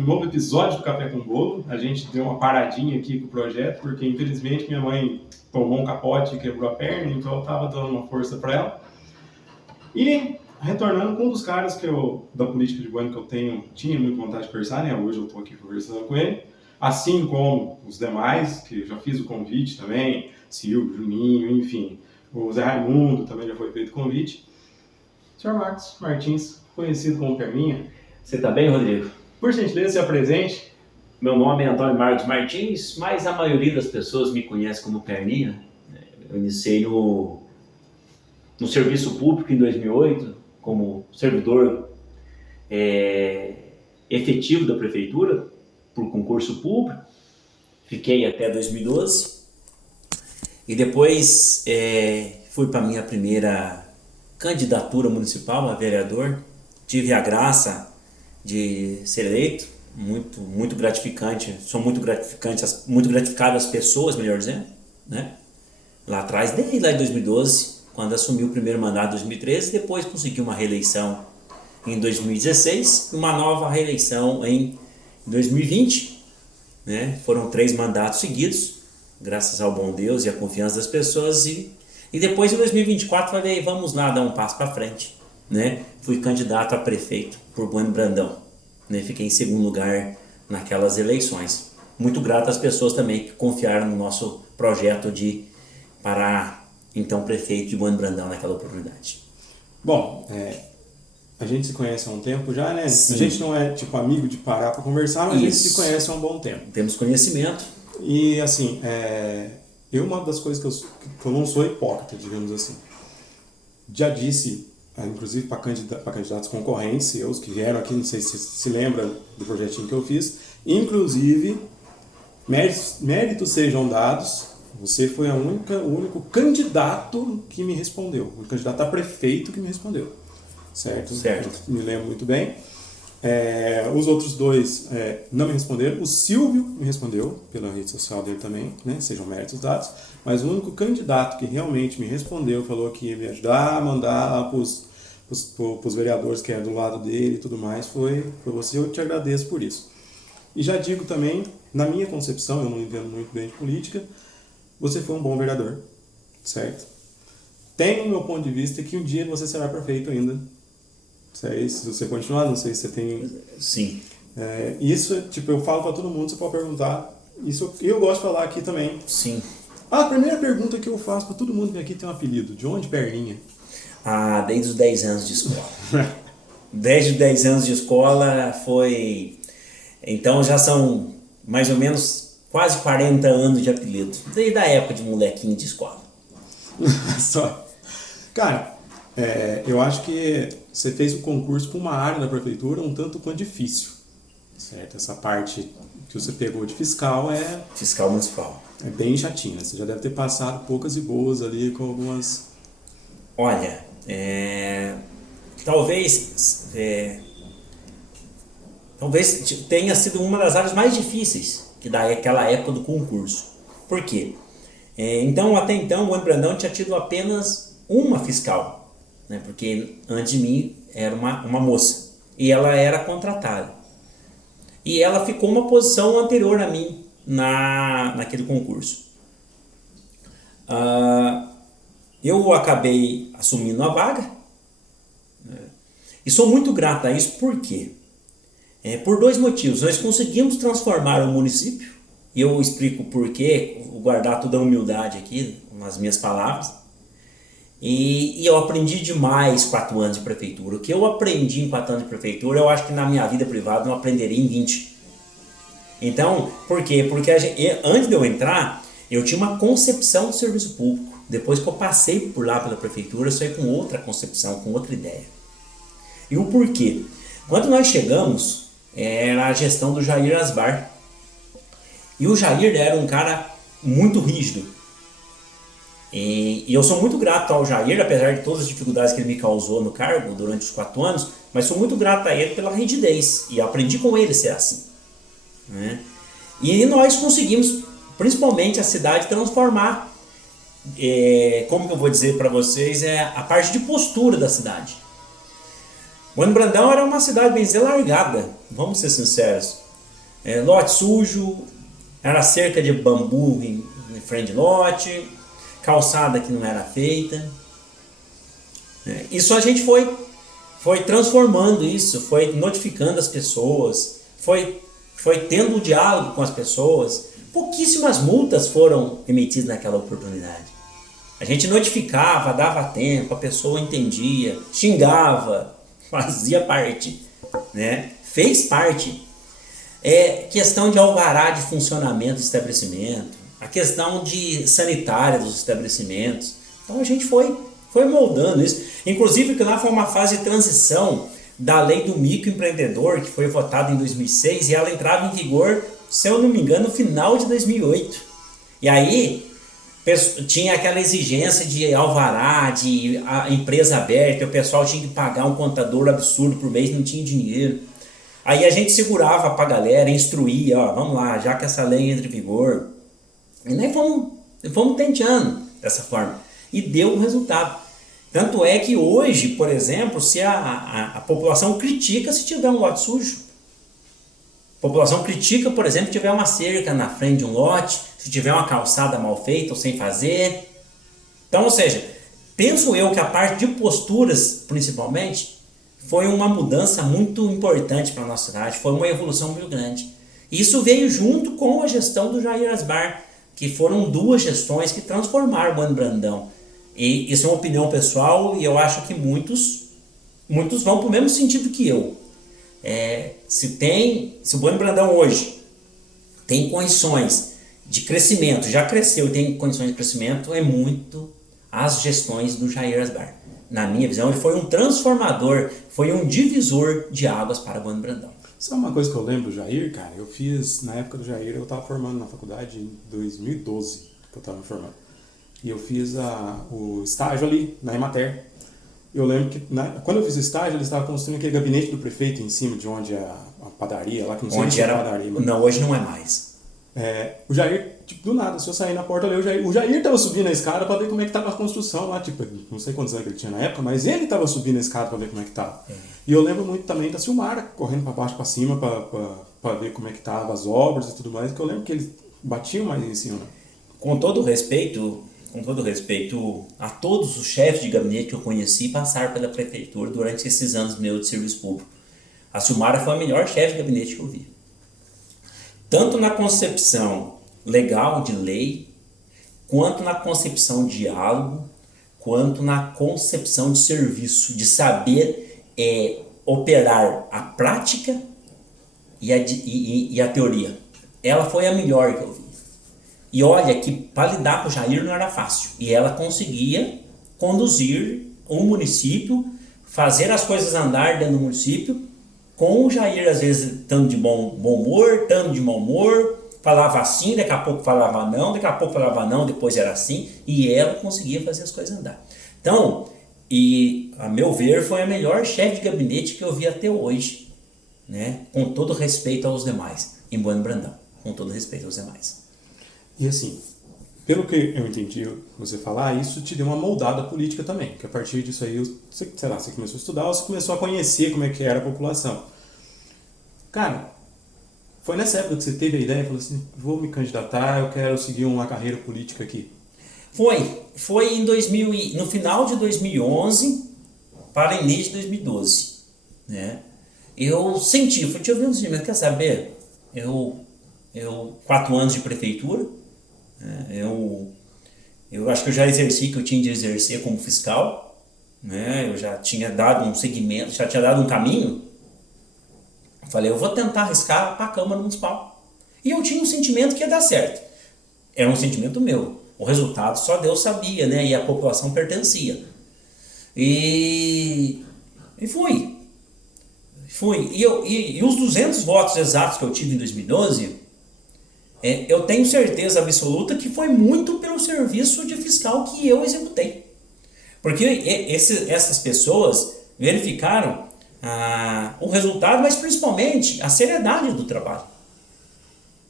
um novo episódio do Café com Bolo. A gente deu uma paradinha aqui com o projeto, porque infelizmente minha mãe tomou um capote e quebrou a perna, então eu estava dando uma força para ela. E retornando com um dos caras da política de Bueno que eu tinha muita vontade de conversar, né? Hoje eu estou aqui conversando com ele. Assim como os demais, que já fiz o convite também, Silvio, Juninho, enfim. O Zé Raimundo também já foi feito o convite. Sr. Marcos Martins, conhecido como Perninha. Você está bem, Rodrigo? Por gentileza, se apresente. Meu nome é Antônio Marcos Martins, mas a maioria das pessoas me conhece como Perninha. Eu iniciei no serviço público em 2008, como servidor efetivo da prefeitura, por concurso público. Fiquei até 2012. E depois fui para a minha primeira candidatura municipal a vereador. Tive a graça de ser eleito, muito gratificante. São muito gratificadas as pessoas, melhor dizendo, né? Lá atrás, desde lá de 2012, quando assumi o primeiro mandato em 2013, depois consegui uma reeleição em 2016 e uma nova reeleição em 2020, né? Foram 3 mandatos seguidos, graças ao bom Deus e à confiança das pessoas, e depois em 2024 falei, vamos lá dar um passo para frente, né? Fui candidato a prefeito por Bueno Brandão, né? Fiquei em segundo lugar naquelas eleições. Muito grato às pessoas também que confiaram no nosso projeto para então prefeito de Bueno Brandão naquela oportunidade. Bom, a gente se conhece há um tempo já, né? Sim. A gente não é tipo amigo de parar para conversar, mas a gente se conhece há um bom tempo. Temos conhecimento. E assim, uma das coisas que eu não sou hipócrita, digamos assim. Já disse, inclusive para candidatos concorrentes seus que vieram aqui, não sei se se lembra do projetinho que eu fiz, inclusive, méritos sejam dados, você foi o único candidato que me respondeu, o candidato a prefeito que me respondeu, certo? Certo. Eu me lembro muito bem. Os outros 2 não me responderam. O Silvio me respondeu pela rede social dele também, né? Sejam méritos dados. Mas o único candidato que realmente me respondeu, falou que ia me ajudar a mandar para os vereadores que é do lado dele e tudo mais, foi você. Eu te agradeço por isso. E já digo também, na minha concepção, eu não entendo muito bem de política, você foi um bom vereador, certo? Tem o meu ponto de vista que um dia você será prefeito ainda. Se você continuar, não sei se você tem... Sim. Isso, tipo, eu falo para todo mundo, você pode perguntar. Isso eu gosto de falar aqui também. Sim. A primeira pergunta que eu faço para todo mundo que aqui tem um apelido. De onde Perninha? Desde os 10 anos de escola. Desde os 10 anos de escola foi... Então já são mais ou menos quase 40 anos de apelido. Desde a época de molequinho de escola. Só. Cara, eu acho que você fez o concurso para uma área da prefeitura um tanto quanto difícil, certo? Essa parte que você pegou de fiscal Fiscal municipal. É bem chatinha. Você já deve ter passado poucas e boas ali com algumas... Olha, talvez tenha sido uma das áreas mais difíceis daquela época do concurso. Por quê? Até então, o Bueno Brandão tinha tido apenas uma fiscal, né? Porque antes de mim era uma moça e ela era contratada. E ela ficou uma posição anterior a mim naquele concurso. Eu acabei assumindo a vaga, né? E sou muito grato a isso. Por quê? Por 2 motivos. Nós conseguimos transformar o município, e eu explico por quê, vou guardar toda a humildade aqui nas minhas palavras. E eu aprendi demais 4 anos de prefeitura. O que eu aprendi em 4 anos de prefeitura, eu acho que na minha vida privada não aprenderia em 20. Então, por quê? Porque antes de eu entrar, eu tinha uma concepção do serviço público. Depois que eu passei por lá pela prefeitura, eu saí com outra concepção, com outra ideia. E o porquê? Quando nós chegamos, era a gestão do Jair Asbar. E o Jair era um cara muito rígido. E eu sou muito grato ao Jair, apesar de todas as dificuldades que ele me causou no cargo durante os 4 anos, mas sou muito grato a ele pela rigidez, e aprendi com ele a ser assim, né? E nós conseguimos, principalmente a cidade, transformar, como que eu vou dizer para vocês, a parte de postura da cidade. Bueno Brandão era uma cidade bem dizer largada, vamos ser sinceros. lote sujo, era cerca de bambu em frente de lote, calçada que não era feita. Isso a gente foi transformando isso, foi notificando as pessoas, foi tendo um diálogo com as pessoas. Pouquíssimas multas foram emitidas naquela oportunidade. A gente notificava, dava tempo, a pessoa entendia, xingava, fazia parte, né? Fez parte. Questão de alvará de funcionamento do estabelecimento, a questão de sanitária dos estabelecimentos. Então a gente foi moldando isso. Inclusive que lá foi uma fase de transição da lei do microempreendedor, que foi votada em 2006, e ela entrava em vigor, se eu não me engano, no final de 2008. E aí tinha aquela exigência de alvará, de a empresa aberta, o pessoal tinha que pagar um contador absurdo por mês, não tinha dinheiro. Aí a gente segurava para a galera, instruía, vamos lá, já que essa lei entra em vigor. E nem fomos tenteando dessa forma. E deu um resultado. Tanto é que hoje, por exemplo, se a população critica se tiver um lote sujo. A população critica, por exemplo, se tiver uma cerca na frente de um lote, se tiver uma calçada mal feita ou sem fazer. Então, ou seja, penso eu que a parte de posturas, principalmente, foi uma mudança muito importante para a nossa cidade, foi uma evolução muito grande. Isso veio junto com a gestão do Jair Asbar, que foram 2 gestões que transformaram o Bueno Brandão. E isso é uma opinião pessoal e eu acho que muitos vão para o mesmo sentido que eu. Se o Bueno Brandão hoje tem condições de crescimento, já cresceu e tem condições de crescimento, é muito as gestões do Jair Asbar. Na minha visão, ele foi um transformador, foi um divisor de águas para o Bueno Brandão. Isso é uma coisa que eu lembro do Jair, cara. Eu fiz, na época do Jair, eu estava formando na faculdade em 2012, que eu estava me formando. E eu fiz o estágio ali na Emater. Eu lembro que quando eu fiz o estágio, eles estavam construindo aquele gabinete do prefeito em cima de onde é a padaria, lá que não sei onde se era padaria. Não, hoje não é mais. O Jair, tipo, do nada, se eu sair na porta, eu olhei o Jair tava subindo a escada pra ver como é que tava a construção lá, tipo, não sei quantos anos ele tinha na época, mas ele tava subindo a escada pra ver como é que tava. E eu lembro muito também da Silmara, correndo pra baixo, pra cima, pra ver como é que tava as obras e tudo mais, que eu lembro que eles batiam mais em cima. Com todo respeito a todos os chefes de gabinete que eu conheci passaram pela prefeitura durante esses anos meus de serviço público. A Silmara foi a melhor chefe de gabinete que eu vi. Tanto na concepção legal de lei, quanto na concepção de diálogo, quanto na concepção de serviço, de saber operar a prática e a teoria. Ela foi a melhor que eu vi. E olha que para lidar com o Jair não era fácil. E ela conseguia conduzir um município, fazer as coisas andar dentro do município, com o Jair às vezes estando de bom humor, estando de mau humor, falava assim, daqui a pouco falava não, depois era assim, e ela conseguia fazer as coisas andar. Então, e a meu ver, foi a melhor chefe de gabinete que eu vi até hoje, né? Com todo respeito aos demais, em Bueno Brandão, com todo respeito aos demais. E assim, pelo que eu entendi você falar, isso te deu uma moldada política também, que a partir disso aí, você começou a estudar, você começou a conhecer como é que era a população. Cara, foi nessa época que você teve a ideia e falou assim, vou me candidatar, eu quero seguir uma carreira política aqui? Foi no final de 2011 para início de 2012, né? Eu senti, deixa eu ver um sentimento, quer saber? Eu 4 anos de prefeitura, eu acho que eu já exerci o que eu tinha de exercer como fiscal, né? Eu já tinha dado um segmento, já tinha dado um caminho. Eu falei, eu vou tentar arriscar para a Câmara Municipal. E eu tinha um sentimento que ia dar certo. Era um sentimento meu. O resultado só Deus sabia, né? E a população pertencia. E fui. E os 200 votos exatos que eu tive em 2012... eu tenho certeza absoluta que foi muito pelo serviço de fiscal que eu executei. Porque essas pessoas verificaram o resultado, mas principalmente a seriedade do trabalho.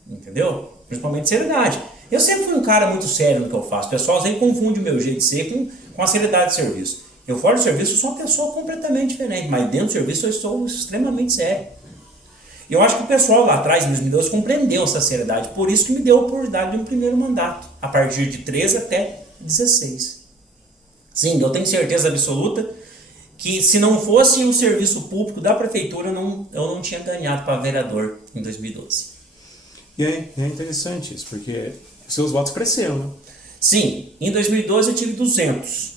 Entendeu? Principalmente seriedade. Eu sempre fui um cara muito sério no que eu faço. O pessoal sempre confunde o meu jeito de ser com a seriedade de serviço. Eu fora do serviço sou uma pessoa completamente diferente, mas dentro do serviço eu estou extremamente sério. Eu acho que o pessoal lá atrás, em 2012, compreendeu essa seriedade. Por isso que me deu a oportunidade de um primeiro mandato, a partir de 13 até 16. Sim, eu tenho certeza absoluta que se não fosse o serviço público da prefeitura, eu não tinha ganhado para vereador em 2012. E é interessante isso, porque seus votos cresceram, né? Sim, em 2012 eu tive 200.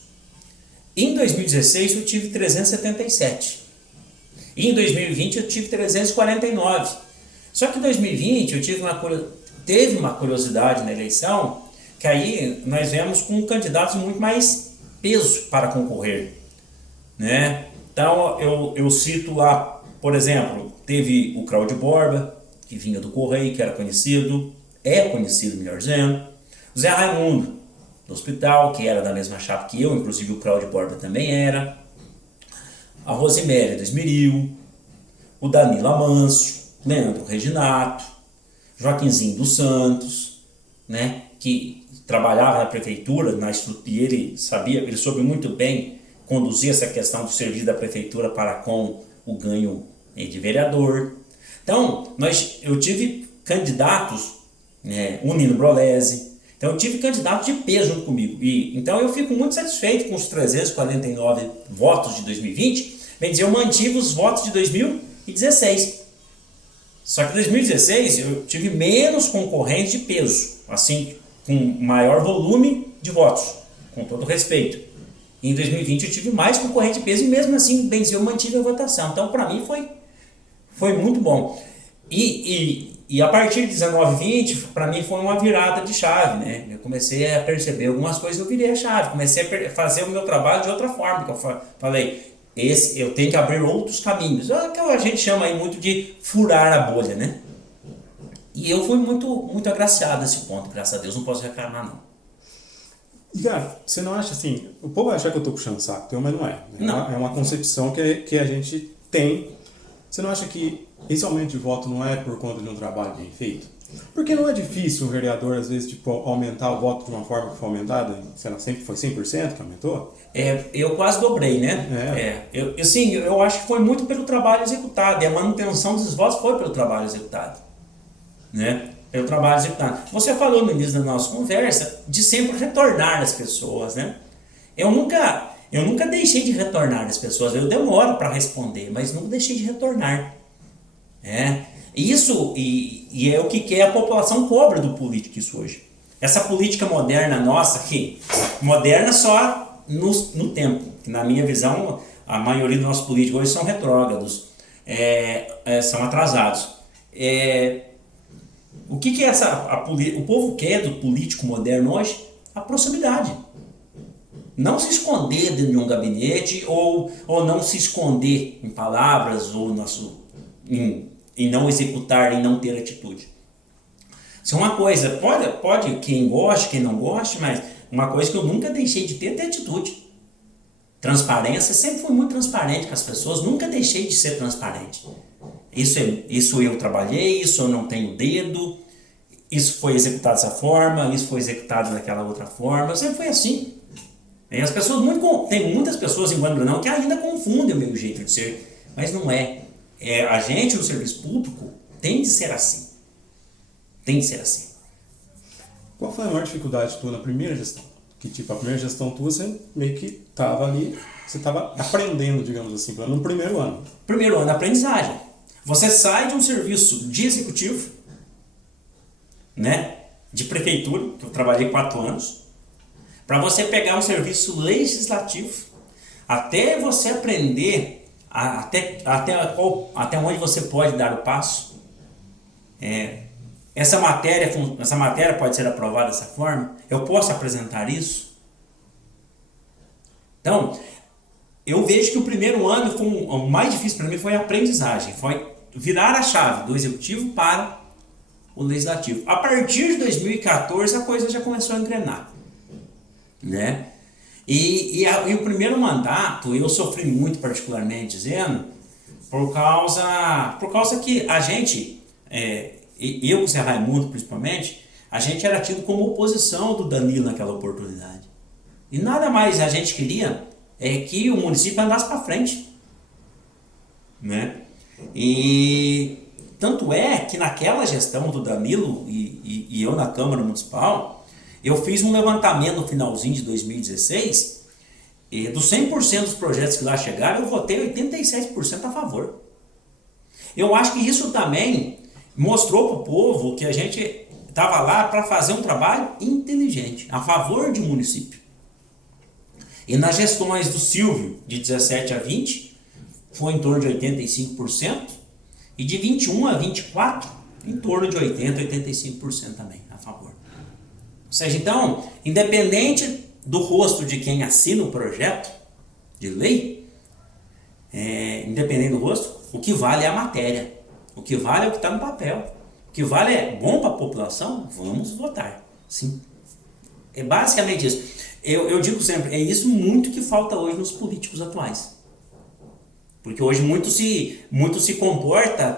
Em 2016 eu tive 377. E em 2020 eu tive 349. Só que em 2020 teve uma curiosidade na eleição, que aí nós viemos com candidatos muito mais peso para concorrer, né? Então eu cito lá, por exemplo, teve o Claudio Borba, que vinha do Correio, que era conhecido, é conhecido, melhor dizendo. O Zé Raimundo, do Hospital, que era da mesma chapa que eu, inclusive o Claudio Borba também era. A Rosiméria do Esmeril, o Danilo Amâncio, Leandro Reginato, Joaquinzinho dos Santos, né, que trabalhava na prefeitura, e ele soube muito bem conduzir essa questão do serviço da prefeitura para com o ganho de vereador. Então, eu tive candidatos, o Nino Brolese, então eu tive candidatos de peso junto comigo. Então eu fico muito satisfeito com os 349 votos de 2020, bem dizer, eu mantive os votos de 2016. Só que em 2016 eu tive menos concorrentes de peso, assim, com maior volume de votos, com todo respeito. E em 2020 eu tive mais concorrente de peso e mesmo assim, bem dizer, eu mantive a votação. Então para mim foi muito bom. E a partir de 19, 20, para mim foi uma virada de chave, né? Eu comecei a perceber algumas coisas, eu virei a chave, comecei a fazer o meu trabalho de outra forma, que eu falei, eu tenho que abrir outros caminhos, que a gente chama aí muito de furar a bolha, né? E eu fui muito agraciado nesse ponto, graças a Deus, não posso reclamar não. E cara, você não acha assim, o povo vai achar que eu tô puxando saco, mas não é. Não. É uma concepção que a gente tem. Você não acha que esse aumento de voto não é por conta de um trabalho bem feito? Porque não é difícil um vereador, às vezes, aumentar o voto de uma forma que foi aumentada, sei lá, sempre foi 100% que aumentou? Eu quase dobrei, né? Eu acho que foi muito pelo trabalho executado, e a manutenção dos votos foi pelo trabalho executado, né? Pelo trabalho executado. Você falou no início da nossa conversa de sempre retornar as pessoas, né? Eu nunca deixei de retornar as pessoas, eu demoro para responder, mas nunca deixei de retornar. Isso é o que a população cobra do político isso hoje. Essa política moderna nossa aqui, moderna só no tempo, que na minha visão a maioria dos nossos políticos hoje são retrógrados, são atrasados. O que é o povo quer do político moderno hoje? A proximidade. Não se esconder dentro de um gabinete ou não se esconder em palavras ou em não executar, em não ter atitude. Isso é uma coisa, pode quem goste, quem não goste, mas uma coisa que eu nunca deixei de ter é atitude. Transparência, sempre fui muito transparente com as pessoas, nunca deixei de ser transparente. Isso eu trabalhei, isso eu não tenho dedo, isso foi executado dessa forma, isso foi executado daquela outra forma, eu sempre fui assim. E as pessoas, tem muitas pessoas em Guarandã que ainda confundem o meu jeito de ser, mas não é. A gente no serviço público tem de ser assim. Tem de ser assim. Qual foi a maior dificuldade tua na primeira gestão? Que tipo, a primeira gestão tua você meio que estava ali, você estava aprendendo, digamos assim, no primeiro ano. Primeiro ano, aprendizagem. Você sai de um serviço de executivo, né, de prefeitura, que eu trabalhei 4 anos, para você pegar um serviço legislativo, até você aprender até onde você pode dar o passo. Essa matéria pode ser aprovada dessa forma? Eu posso apresentar isso? Então, eu vejo que o primeiro ano o mais difícil para mim foi a aprendizagem, foi virar a chave do executivo para o legislativo. A partir de 2014 a coisa já começou a engrenar, né? E o primeiro mandato eu sofri muito, particularmente dizendo, por causa que a gente, eu com o Zé Raimundo principalmente, a gente era tido como oposição do Danilo naquela oportunidade. E nada mais a gente queria que o município andasse para frente, né? E Tanto é que naquela gestão do Danilo e eu na Câmara Municipal, eu fiz um levantamento no finalzinho de 2016, e dos 100% dos projetos que lá chegaram, eu votei 87% a favor. Eu acho que isso também mostrou para o povo que a gente estava lá para fazer um trabalho inteligente, a favor de município. E nas gestões do Silvio, de 17 a 20, foi em torno de 85%, e de 21 a 24, em torno de 80 a 85% também a favor. Ou seja, então, independente do rosto de quem assina o projeto de lei, independente do rosto, o que vale é a matéria, o que vale é o que está no papel, o que vale é bom para a população, vamos votar. Sim. É basicamente isso. Eu digo sempre, é isso muito que falta hoje nos políticos atuais. Porque hoje muito se comporta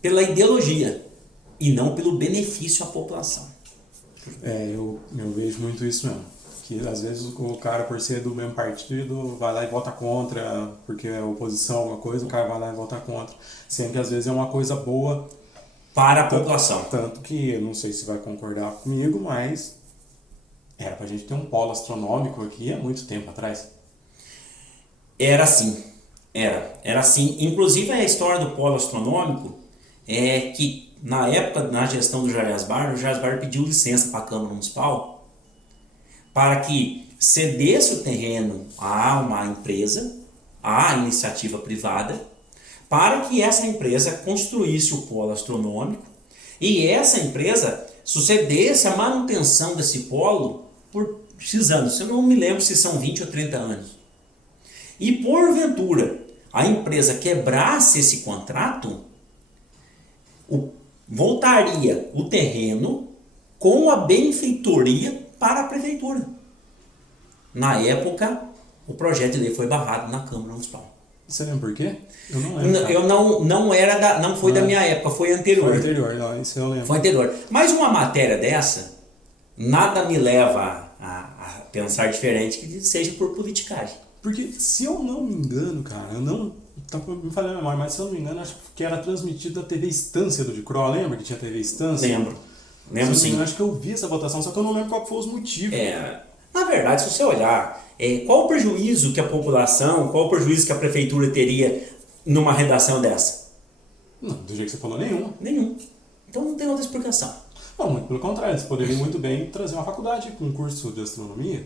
pela ideologia e não pelo benefício à população. Eu vejo muito isso mesmo. Que às vezes o cara, por ser do mesmo partido, vai lá e vota contra, porque é oposição a alguma coisa, o cara vai lá e vota contra. Sendo que às vezes é uma coisa boa para a população. Tanto que, eu não sei se vai concordar comigo, mas era pra gente ter um polo astronômico aqui há muito tempo atrás. Era assim. Era assim. Inclusive a história do polo astronômico é que na época, na gestão do Jarias Bar, o Jarias Bar pediu licença para a Câmara Municipal para que cedesse o terreno a uma empresa, à iniciativa privada, para que essa empresa construísse o polo astronômico e essa empresa sucedesse a manutenção desse polo por X anos. Eu não me lembro se são 20 ou 30 anos. E porventura a empresa quebrasse esse contrato, voltaria o terreno com a benfeitoria para a prefeitura. Na época, o projeto de lei foi barrado na Câmara Municipal. Você lembra por quê? Eu não lembro. Não foi da minha época, foi anterior. Foi anterior, não, isso eu lembro. Foi anterior. Mas uma matéria dessa, nada me leva a pensar diferente que seja por politicagem. Porque, se eu não me engano, cara, eu não... Tá me falando a memória, mas se eu não me engano, acho que era transmitido da TV Estância do Dicró. Lembra que tinha TV Estância? Lembro sim. Acho que eu vi essa votação, só que eu não lembro qual foi os motivos. Na verdade, se você olhar, qual o prejuízo que a população, qual o prejuízo que a prefeitura teria numa redação dessa? Não, do jeito que você falou, nenhum. Nenhum. Então não tem outra explicação. Não, muito pelo contrário, eles poderiam muito bem trazer uma faculdade com um curso de astronomia.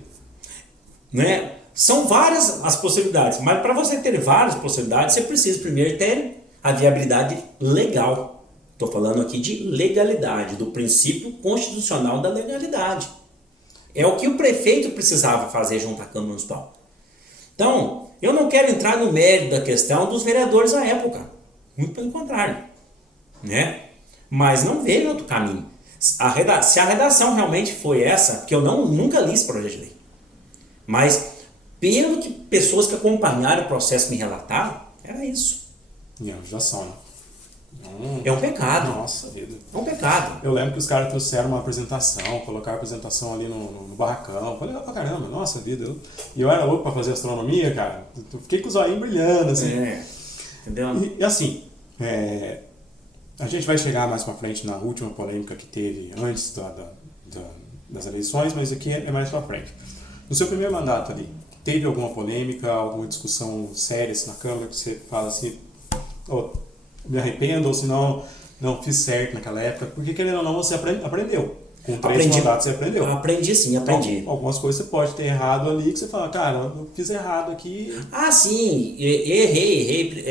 Né? São várias as possibilidades, mas para você ter várias possibilidades, você precisa primeiro ter a viabilidade legal. Estou falando aqui de legalidade, do princípio constitucional da legalidade. É o que o prefeito precisava fazer junto à Câmara Municipal. Então, eu não quero entrar no mérito da questão dos vereadores à época. Muito pelo contrário. Né? Mas não vejo outro caminho. Se a redação realmente foi essa, que eu nunca li esse projeto de lei, mas pelo que pessoas que acompanharam o processo me relataram, era isso. E a legislação, né? É um pecado. Nossa vida. É um pecado. Eu lembro que os caras trouxeram uma apresentação, colocaram a apresentação ali no barracão. Falei, pra caramba, nossa vida. E eu era louco pra fazer astronomia, cara. Eu fiquei com os olhinhos brilhando, assim. Entendeu? E assim, a gente vai chegar mais pra frente na última polêmica que teve antes das eleições, mas aqui é mais pra frente. No seu primeiro mandato ali, teve alguma polêmica, alguma discussão séria assim, na Câmara, que você fala assim, me arrependo, ou se não fiz certo naquela época? Porque, querendo ou não, você aprendeu. Com 3 mandatos você aprendeu. Aprendi sim, aprendi. Então, algumas coisas você pode ter errado ali, que você fala, cara, eu fiz errado aqui. Ah, sim, errei.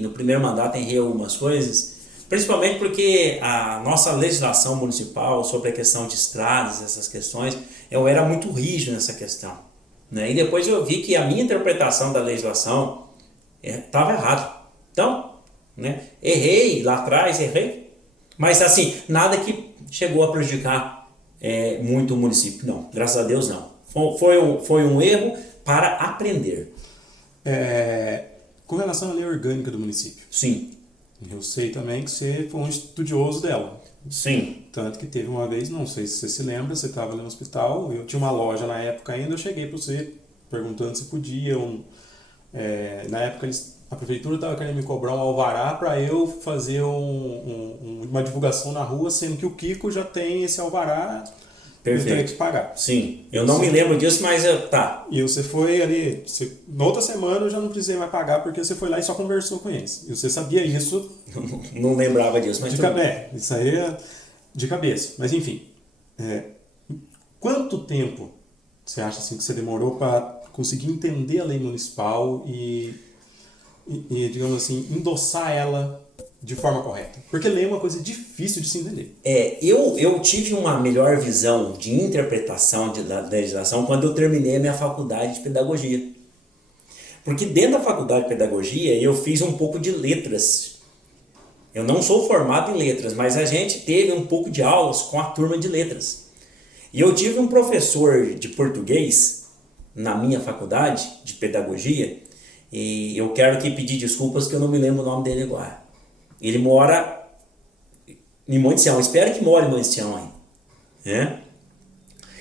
No primeiro mandato errei algumas coisas, principalmente porque a nossa legislação municipal sobre a questão de estradas, essas questões, eu era muito rígido nessa questão. Né? E depois eu vi que a minha interpretação da legislação estava errada. Então, né? Errei lá atrás, mas assim, nada que chegou a prejudicar muito o município, não, graças a Deus não. Foi um erro para aprender. Com relação à lei orgânica do município. Sim. Eu sei também que você foi um estudioso dela. Sim. Tanto que teve uma vez, não sei se você se lembra, você estava ali no hospital, eu tinha uma loja na época ainda, eu cheguei para você perguntando se podiam. Na época eles a prefeitura estava querendo me cobrar um alvará para eu fazer uma divulgação na rua, sendo que o Kiko já tem esse alvará. Perfeito. Eu tenho que pagar. Sim, eu não me lembro disso, mas tá. E você foi ali, na outra semana eu já não precisei mais pagar porque você foi lá e só conversou com eles. E você sabia isso. Não lembrava disso, mas isso aí é de cabeça. Mas enfim, quanto tempo você acha assim que você demorou para conseguir entender a lei municipal e, digamos assim, endossar ela de forma correta? Porque lei é uma coisa difícil de se entender. Eu tive uma melhor visão de interpretação da legislação quando eu terminei a minha faculdade de pedagogia. Porque dentro da faculdade de pedagogia eu fiz um pouco de letras. Eu não sou formado em letras, mas a gente teve um pouco de aulas com a turma de letras. E eu tive um professor de português na minha faculdade de pedagogia, e eu quero aqui pedir desculpas que eu não me lembro o nome dele agora. Ele mora em Monte Sião, espero que more em Monte Sião aí, né?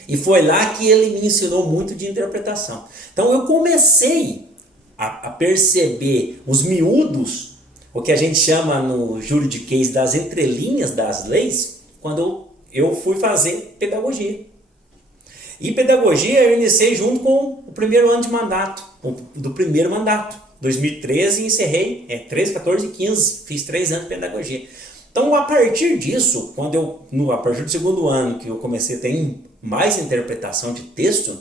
E foi lá que ele me ensinou muito de interpretação. Então eu comecei a perceber os miúdos, o que a gente chama no juridiquês das entrelinhas das leis, quando eu fui fazer pedagogia. E pedagogia eu iniciei junto com o primeiro ano de mandato, do primeiro mandato. 2013 encerrei, 13, 14 e 15, fiz 3 anos de pedagogia. Então, a partir disso, a partir do segundo ano que eu comecei a ter mais interpretação de texto,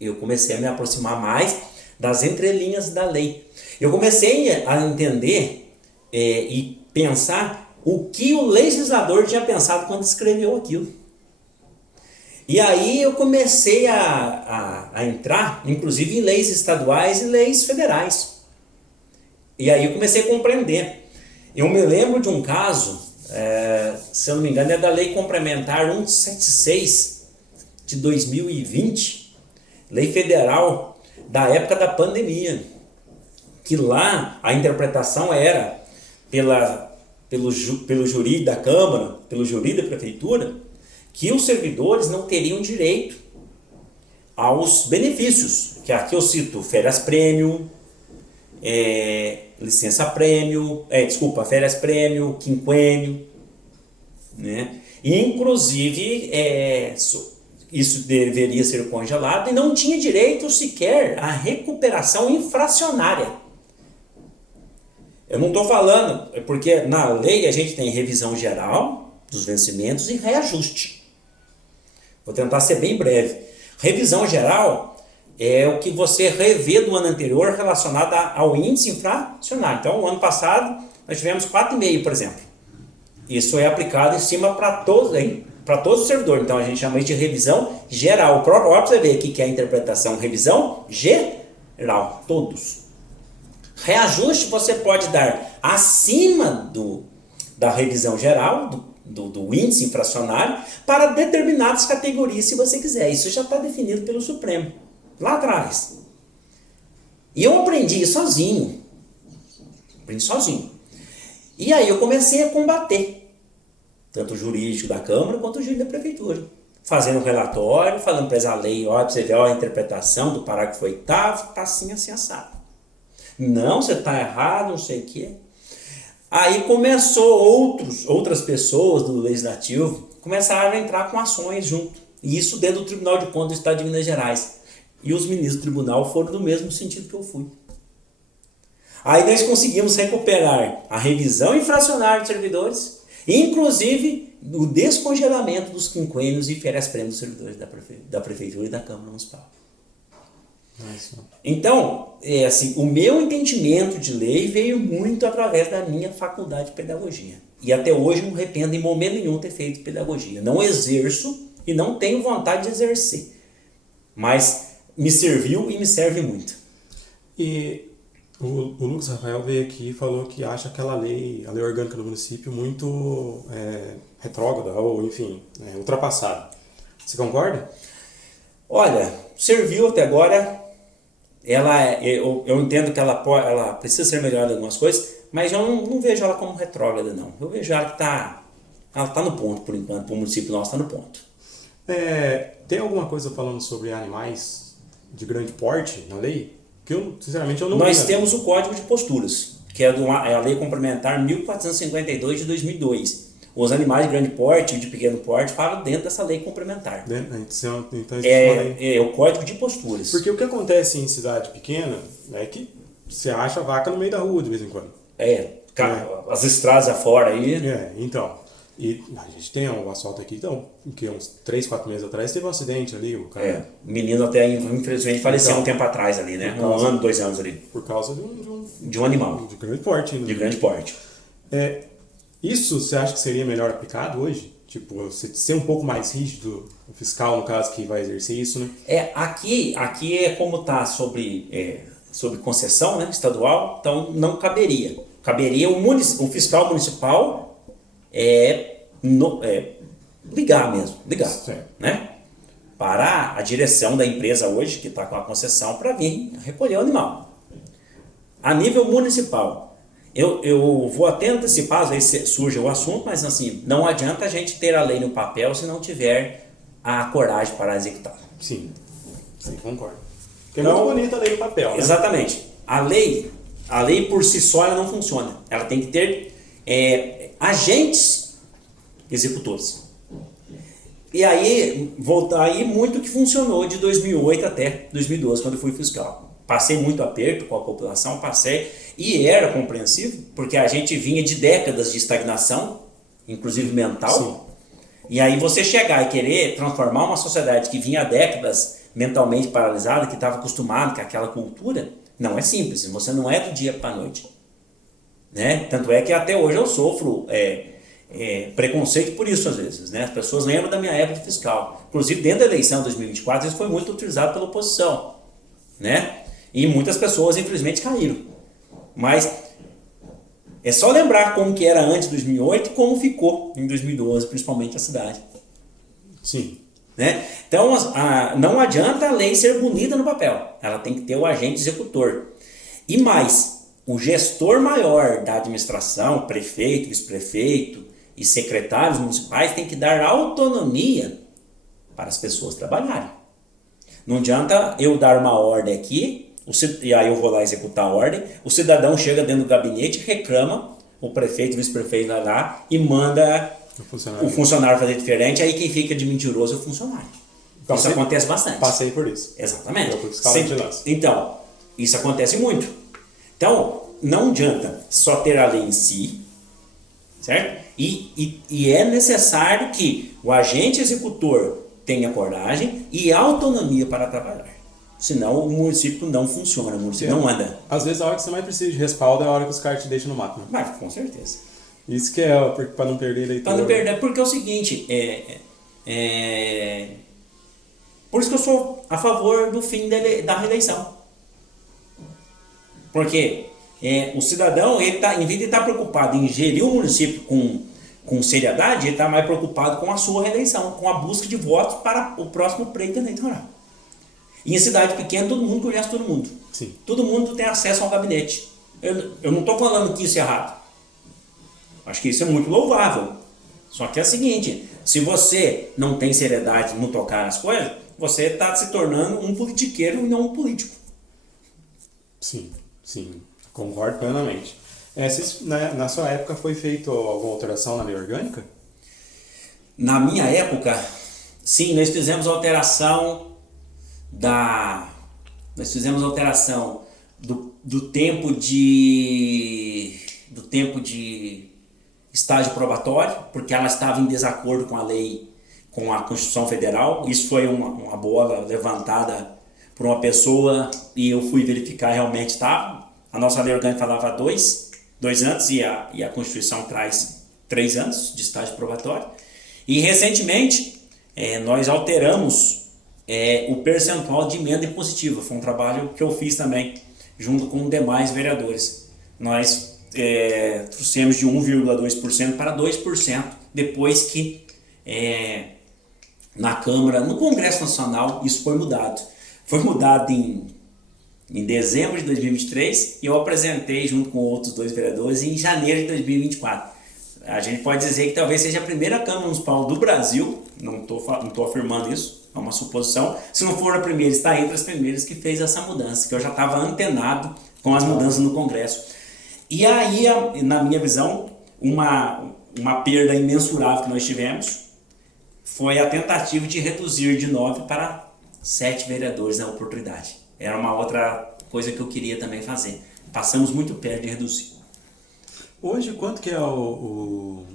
eu comecei a me aproximar mais das entrelinhas da lei. Eu comecei a entender e pensar o que o legislador tinha pensado quando escreveu aquilo. E aí eu comecei a entrar, inclusive, em leis estaduais e leis federais. E aí eu comecei a compreender. Eu me lembro de um caso, se eu não me engano, é da Lei Complementar 176 de 2020, lei federal da época da pandemia, que lá a interpretação era pelo júri da Câmara, pelo júri da Prefeitura, que os servidores não teriam direito aos benefícios, que aqui eu cito férias-prêmio, férias-prêmio, quinquênio, né? E, inclusive, isso deveria ser congelado e não tinha direito sequer à recuperação infracionária. Eu não estou falando, porque na lei a gente tem revisão geral dos vencimentos e reajuste. Vou tentar ser bem breve. Revisão geral é o que você revê do ano anterior relacionado ao índice inflacionário. Então, o ano passado, nós tivemos 4,5%, por exemplo. Isso é aplicado em cima para todos os servidores. Então, a gente chama isso de revisão geral. O próprio você vê aqui que é a interpretação revisão geral, todos. Reajuste você pode dar acima da revisão geral, do índice inflacionário, para determinadas categorias, se você quiser. Isso já está definido pelo Supremo, lá atrás. E eu aprendi sozinho. E aí eu comecei a combater, tanto o jurídico da Câmara quanto o jurídico da Prefeitura. Fazendo um relatório, falando para a lei, para você ver a interpretação do parágrafo 8º, está assim, assado. Não, você está errado, não sei o quê. Aí começou outras pessoas do Legislativo começaram a entrar com ações junto. E isso dentro do Tribunal de Contas do Estado de Minas Gerais. E os ministros do tribunal foram do mesmo sentido que eu fui. Aí nós conseguimos recuperar a revisão infracionária dos servidores, inclusive o descongelamento dos quinquênios e férias-prêmios dos servidores da Prefeitura e da Câmara Municipal. Então, o meu entendimento de lei veio muito através da minha faculdade de pedagogia. E até hoje não arrependo em momento nenhum ter feito pedagogia. Não exerço e não tenho vontade de exercer. Mas me serviu e me serve muito. E o Lucas Rafael veio aqui e falou que acha aquela lei, a lei orgânica do município, muito retrógrada ou, enfim, ultrapassada. Você concorda? Olha, serviu até agora. Eu entendo que ela precisa ser melhorada em algumas coisas, mas eu não vejo ela como retrógrada, não. Eu vejo ela que ela está no ponto, por enquanto. Para o município nosso está no ponto. Tem alguma coisa falando sobre animais de grande porte na lei? Que eu, sinceramente, eu não Nós vi, temos o Código de Posturas, que é a Lei Complementar 1452 de 2002. Os animais de grande porte e de pequeno porte falam dentro dessa lei complementar. Então, existe O Código de Posturas. Porque o que acontece em cidade pequena é que você acha a vaca no meio da rua de vez em quando. As estradas afora aí. Então. E a gente tem o asfalto aqui, então, que uns 3, 4 meses atrás teve um acidente ali, o cara... O menino até, infelizmente, faleceu um tempo atrás ali, né? Um ano, 2 anos ali. Por causa de um animal. De grande porte. De grande porte. Isso você acha que seria melhor aplicado hoje? Tipo, você ser um pouco mais rígido, o fiscal, no caso, que vai exercer isso, né? Aqui é como está sobre concessão, né, estadual, então não caberia. Caberia o fiscal municipal ligar, né? Para a direção da empresa hoje, que está com a concessão, para vir recolher o animal. A nível municipal, eu vou até antecipar, às vezes surge o assunto, mas assim, não adianta a gente ter a lei no papel se não tiver a coragem para executar. Sim, concordo. Porque é muito bonita a lei no papel, né? Exatamente. A lei por si só ela não funciona. Ela tem que ter agentes executores. E aí, voltar aí muito que funcionou de 2008 até 2012, quando eu fui fiscal. Passei muito aperto com a população, e era compreensível, porque a gente vinha de décadas de estagnação, inclusive mental. Sim. E aí você chegar e querer transformar uma sociedade que vinha há décadas mentalmente paralisada, que estava acostumada com aquela cultura, não é simples, você não é do dia para a noite. Né? Tanto é que até hoje eu sofro preconceito por isso às vezes. Né? As pessoas lembram da minha época de fiscal. Inclusive dentro da eleição de 2024 isso foi muito utilizado pela oposição. Né? E muitas pessoas infelizmente caíram. Mas é só lembrar como que era antes de 2008 e como ficou em 2012, principalmente a cidade. Sim. Né? Então não adianta a lei ser bonita no papel, ela tem que ter o agente executor. E mais, o gestor maior da administração, prefeito, vice-prefeito e secretários municipais tem que dar autonomia para as pessoas trabalharem. Não adianta eu dar uma ordem aqui, e aí eu vou lá executar a ordem, o cidadão chega dentro do gabinete, reclama, o prefeito, o vice-prefeito vai lá e manda o funcionário fazer diferente, aí quem fica de mentiroso é o funcionário. Isso acontece bastante. Passei por isso. Exatamente. Eu fui fiscal de vigilância. Então, isso acontece muito. Então, não adianta só ter a lei em si, certo? E é necessário que o agente executor tenha coragem e autonomia para trabalhar. Senão o município não funciona, o município não anda. Às vezes a hora que você mais precisa de respaldo é a hora que os caras te deixam no mato. Né? Mas, com certeza. Isso que para não perder eleitor. Para não perder, porque é o seguinte, por isso que eu sou a favor do fim da reeleição. Porque o cidadão, ele em vez de estar preocupado em gerir o município com seriedade, ele está mais preocupado com a sua reeleição, com a busca de votos para o próximo pleito eleitoral. E em cidade pequena, todo mundo conhece todo mundo. Sim. Todo mundo tem acesso ao gabinete. Eu não estou falando que isso é errado. Acho que isso é muito louvável. Só que é o seguinte, se você não tem seriedade no tocar as coisas, você está se tornando um politiqueiro e não um político. Sim, concordo plenamente. Na sua época foi feita alguma alteração na lei orgânica? Na minha época, sim, nós fizemos alteração do tempo de estágio probatório, porque ela estava em desacordo com a lei, com a Constituição Federal. Isso foi uma bola levantada por uma pessoa e eu fui verificar, realmente estava. A nossa lei orgânica falava 2 anos e a Constituição traz 3 anos de estágio probatório. E recentemente nós alteramos o percentual de emenda impositiva. Foi um trabalho que eu fiz também, junto com demais vereadores. Nós trouxemos de 1,2% para 2%, depois que na Câmara, no Congresso Nacional, isso foi mudado. Foi mudado em dezembro de 2023 e eu apresentei junto com outros 2 vereadores em janeiro de 2024. A gente pode dizer que talvez seja a primeira Câmara Municipal do Brasil, não tô afirmando isso, é uma suposição. Se não for a primeira, está entre as primeiras que fez essa mudança, que eu já estava antenado com as mudanças no Congresso. E aí, na minha visão, uma perda imensurável que nós tivemos foi a tentativa de reduzir de 9 para 7 vereadores na oportunidade. Era uma outra coisa que eu queria também fazer. Passamos muito perto de reduzir. Hoje, quanto que é não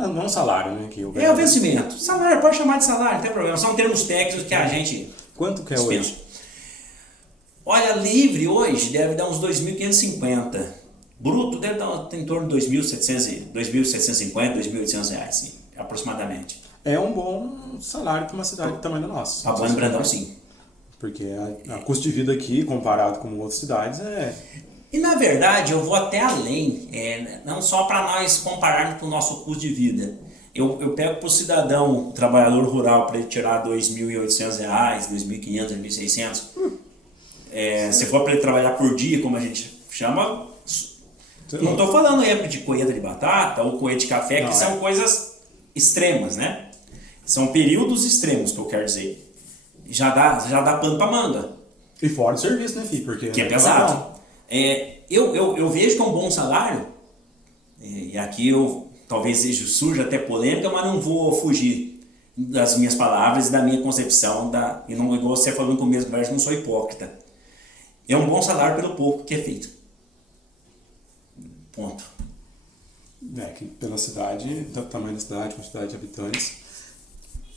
é um salário, né? Que É o vencimento. Salário, pode chamar de salário, não tem problema. São termos técnicos que a gente Quanto que é dispensa. hoje? Olha, livre hoje deve dar uns 2.550. Bruto deve dar em torno de 2.750, 2.800 reais, sim, aproximadamente. É um bom salário para uma cidade do tamanho da nossa. A Banho Brandão, sim. Porque a custo de vida aqui, comparado com outras cidades, E na verdade eu vou até além, não só para nós compararmos com o nosso custo de vida. Eu pego para o cidadão, trabalhador rural, para ele tirar R$ 2.800, R$ 2.500, R$ 1.600. Se for para ele trabalhar por dia, como a gente chama, não estou falando aí de colheita de batata ou colheita de café, que são coisas extremas, né? São períodos extremos, que eu quero dizer. Já dá pano para manga. E fora o serviço, né, filho? Porque Que é pesado. Eu vejo que é um bom salário, e aqui talvez surja até polêmica, mas não vou fugir das minhas palavras e da minha concepção, e não, igual você falou no começo do verso, não sou hipócrita. É um bom salário pelo pouco que é feito. Ponto. Que pela cidade, do tamanho da cidade, quantidade de habitantes.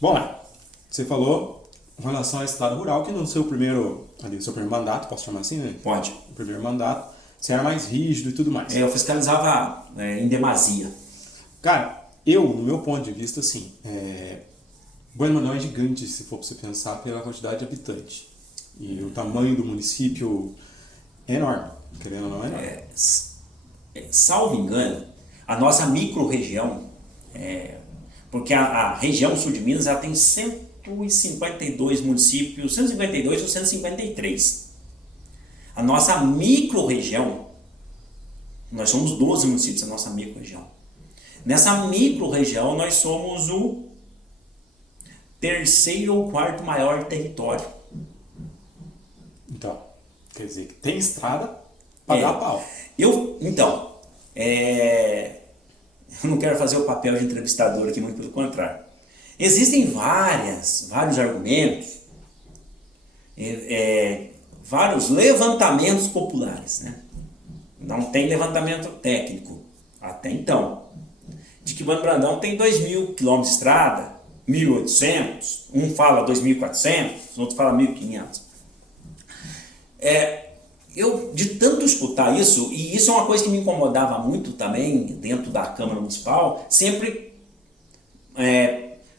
Bom, lá, você falou em relação ao estado rural, que no seu primeiro mandato, posso chamar assim, né? Pode. O primeiro mandato, você era mais rígido e tudo mais. Eu fiscalizava em demasia. Cara, no meu ponto de vista, assim, Bueno Brandão é gigante, se for pra você pensar, pela quantidade de habitantes. E o tamanho do município é enorme, querendo ou não, é enorme. Salvo engano, a nossa micro-região, porque a região sul de Minas ela tem 152 municípios, 152 ou 153. A nossa micro-região, nós somos 12 municípios, a nossa micro-região. Nessa micro-região, nós somos o terceiro ou quarto maior território. Então, quer dizer que tem estrada para dar pau. Eu não quero fazer o papel de entrevistador aqui, muito pelo contrário. Existem vários argumentos, vários levantamentos populares, né? Não tem levantamento técnico, até então, de que Bueno Brandão tem 2.000 quilômetros de estrada, 1.800, um fala 2.400, outro fala 1.500. Eu, de tanto escutar isso, e isso é uma coisa que me incomodava muito também dentro da Câmara Municipal, sempre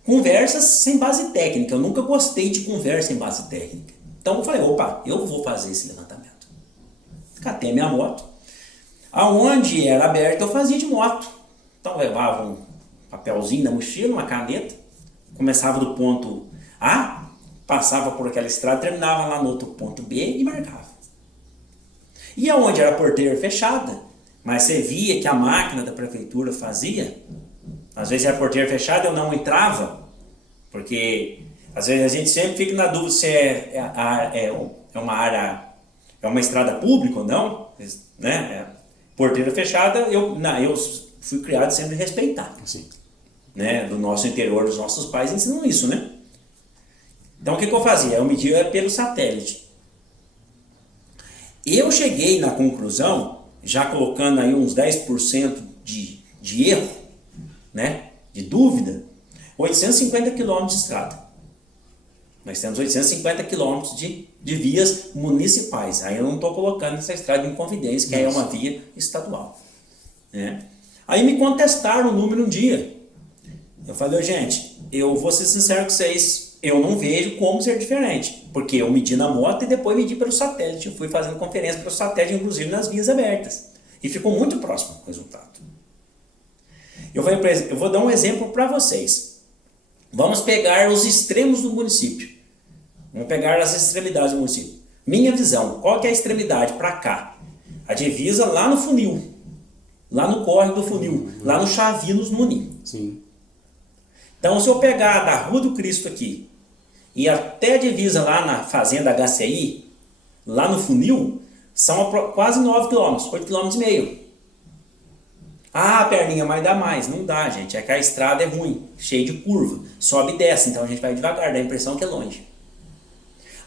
conversas sem base técnica. Eu nunca gostei de conversa sem base técnica. Então eu falei, eu vou fazer esse levantamento. Catei a minha moto. Aonde era aberto eu fazia de moto. Então eu levava um papelzinho na mochila, uma caneta, começava do ponto A, passava por aquela estrada, terminava lá no outro ponto B e marcava. E aonde era porteira fechada, mas você via que a máquina da prefeitura fazia, às vezes era porteira fechada, eu não entrava, porque às vezes a gente sempre fica na dúvida se é uma área, é uma estrada pública ou não, né? Porteira fechada, eu fui criado sempre a respeitar. Sim. Né? Do nosso interior, dos nossos pais ensinam isso, né? Então o que eu fazia? Eu media pelo satélite. Eu cheguei na conclusão, já colocando aí uns 10% de erro, né? De dúvida, 850 quilômetros de estrada. Nós temos 850 quilômetros de vias municipais. Aí eu não estou colocando essa estrada em Inconfidência, que aí é uma via estadual. Né? Aí me contestaram o número um dia. Eu falei, gente, eu vou ser sincero com vocês, eu não vejo como ser diferente. Porque eu medi na moto e depois medi pelo satélite. Eu fui fazendo conferência pelo satélite, inclusive nas vias abertas. E ficou muito próximo o resultado. Eu vou dar um exemplo para vocês. Vamos pegar os extremos do município. Vamos pegar as extremidades do município. Minha visão, qual que é a extremidade para cá? A divisa lá no funil. lá no córrego do funil, lá no Chavinos Munim. Sim. Então, se eu pegar da Rua do Cristo aqui e até a divisa lá na fazenda HCI, lá no funil, são quase 9 quilômetros, 8 quilômetros e meio. Ah, perninha, mas dá mais. Não dá, gente. É que a estrada é ruim, cheia de curva. Sobe e desce, então a gente vai devagar, dá a impressão que é longe.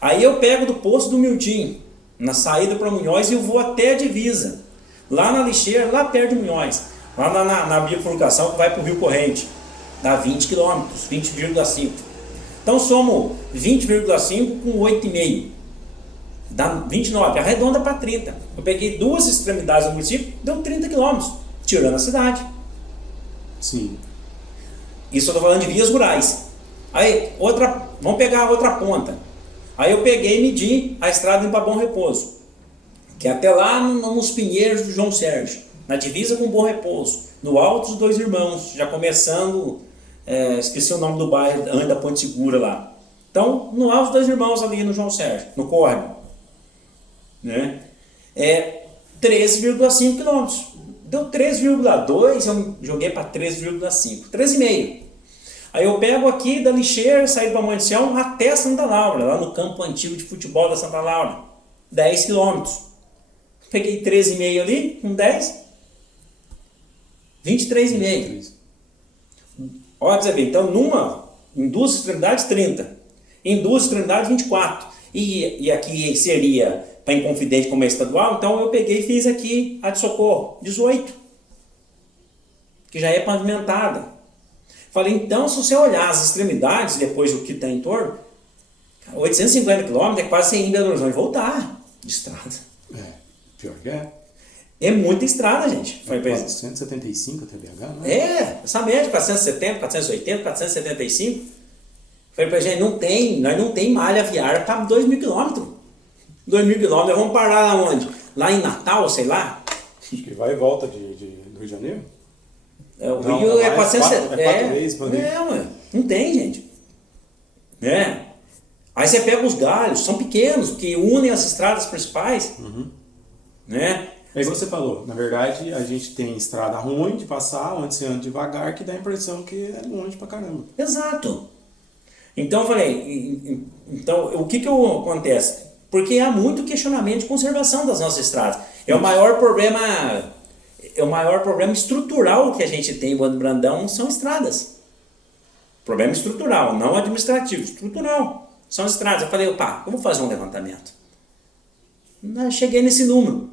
Aí eu pego do Poço do Miltinho, na saída para Munhoz, e eu vou até a divisa. Lá na lixeira, lá perto de Munhoz. Lá na bifurcação que vai para o Rio Corrente. Dá 20 km, 20,5. Então somos 20,5 com 8,5. Dá 29, arredonda para 30. Eu peguei duas extremidades do município, deu 30 km, tirando a cidade. Sim. Isso eu estou falando de vias rurais. Aí, vamos pegar a outra ponta. Aí eu peguei e medi a estrada para Bom Repouso, que é até lá nos Pinheiros do João Sérgio, na divisa com Bom Repouso, no Alto dos Dois Irmãos, já começando, esqueci o nome do bairro, ainda Ponte Segura lá. Então, no Alto dos Dois Irmãos ali no João Sérgio, no córrego, né? 13,5 quilômetros. Deu 3,2, eu joguei para 3,5, 13,5. Aí eu pego aqui da lixeira, saí do Amanhecião até Santa Laura, lá no campo antigo de futebol da Santa Laura. 10 quilômetros. Peguei 13,5 ali, com 10. 23,5. Olha pra você ver, então em duas extremidades 30. Em duas extremidades 24. E aqui seria para Inconfidente como é estadual, então eu peguei e fiz aqui a de Socorro, 18. Que já é pavimentada. Falei, então, se você olhar as extremidades, depois o que está em torno, 850 km é quase você ir em Belo Horizonte e voltar de estrada. Pior que é. É muita estrada, gente. Foi 175 até BH, né? Essa média, 470, 480, 475. Falei pra gente, nós não tem malha viária para 2.000 km. 2.000 km, vamos parar lá onde? Lá em Natal, sei lá? Acho que vai e volta do Rio de Janeiro. O Rio é 470. É 4 vezes por dia. Não tem, gente. Aí você pega os galhos, são pequenos, que unem as estradas principais. Né? É igual você falou, na verdade a gente tem estrada ruim de passar, onde você anda devagar, que dá a impressão que é longe pra caramba. Exato. Então eu falei, então o que acontece? Porque há muito questionamento de conservação das nossas estradas. É o maior problema estrutural que a gente tem em Bando Brandão, são estradas. Problema estrutural, não administrativo, estrutural. São estradas. Eu falei, eu vou fazer um levantamento. Cheguei nesse número.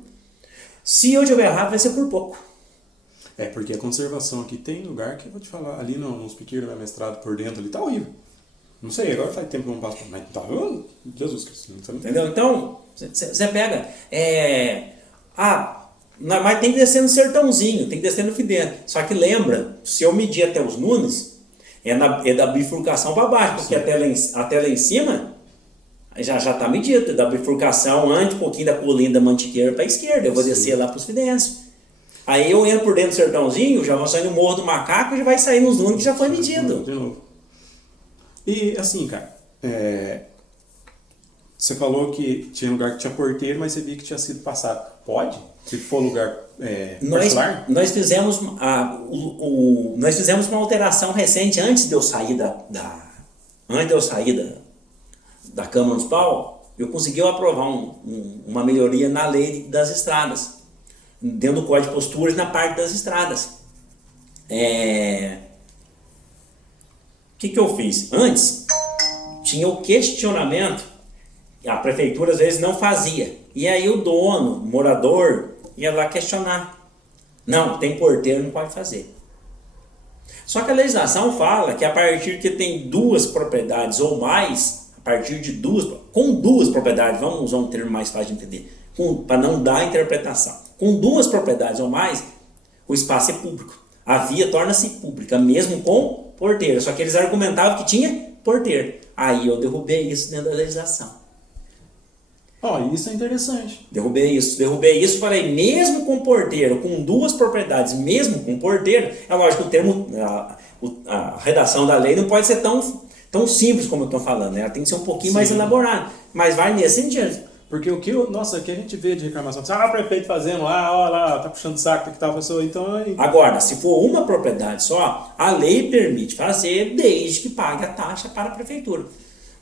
Se eu tiver errado, vai ser por pouco. Porque a conservação aqui tem lugar que eu vou te falar, ali nos piqueiros da minha estrada por dentro, ali tá horrível. Não sei, agora faz tempo que eu não passo por... Mas tá, Jesus Cristo. Entendeu? Então, você pega... mas tem que descer no Sertãozinho, tem que descer no Fidel. Só que lembra, se eu medir até os Nunes, é da bifurcação para baixo, porque até lá em cima já está medido. Da bifurcação antes, um pouquinho da colina da Mantiqueira para a esquerda. Eu vou descer lá para os Fidêncios. Aí eu entro por dentro do Sertãozinho, já vou sair no Morro do Macaco e já vai sair nos Nunes que já foi medido. De novo. E assim, cara, você falou que tinha lugar que tinha porteiro, mas você viu que tinha sido passado. Pode? Se for lugar particular? Nós fizemos uma alteração recente antes de eu sair da Câmara Municipal. Eu consegui aprovar uma melhoria na lei das estradas, dentro do Código de Posturas, na parte das estradas. O que eu fiz? Antes, tinha o questionamento, a prefeitura às vezes não fazia. E aí o dono, o morador, ia lá questionar. Não, tem porteiro, não pode fazer. Só que a legislação fala que a partir que tem duas propriedades ou mais, com duas propriedades, vamos usar um termo mais fácil de entender, para não dar interpretação. Com duas propriedades ou mais, o espaço é público. A via torna-se pública, mesmo com porteiro. Só que eles argumentavam que tinha porteiro. Aí eu derrubei isso dentro da legislação. Isso é interessante. Derrubei isso, falei, mesmo com porteiro, com duas propriedades, mesmo com porteiro, é lógico que o termo, a redação da lei não pode ser tão simples como eu estou falando, né? Ela tem que ser um pouquinho mais elaborada, mas vai nesse sentido. Porque nossa, o que a gente vê de reclamação, o prefeito fazendo lá, ó lá, tá puxando saco que tal pessoa, então... Agora, se for uma propriedade só, a lei permite fazer desde que pague a taxa para a prefeitura.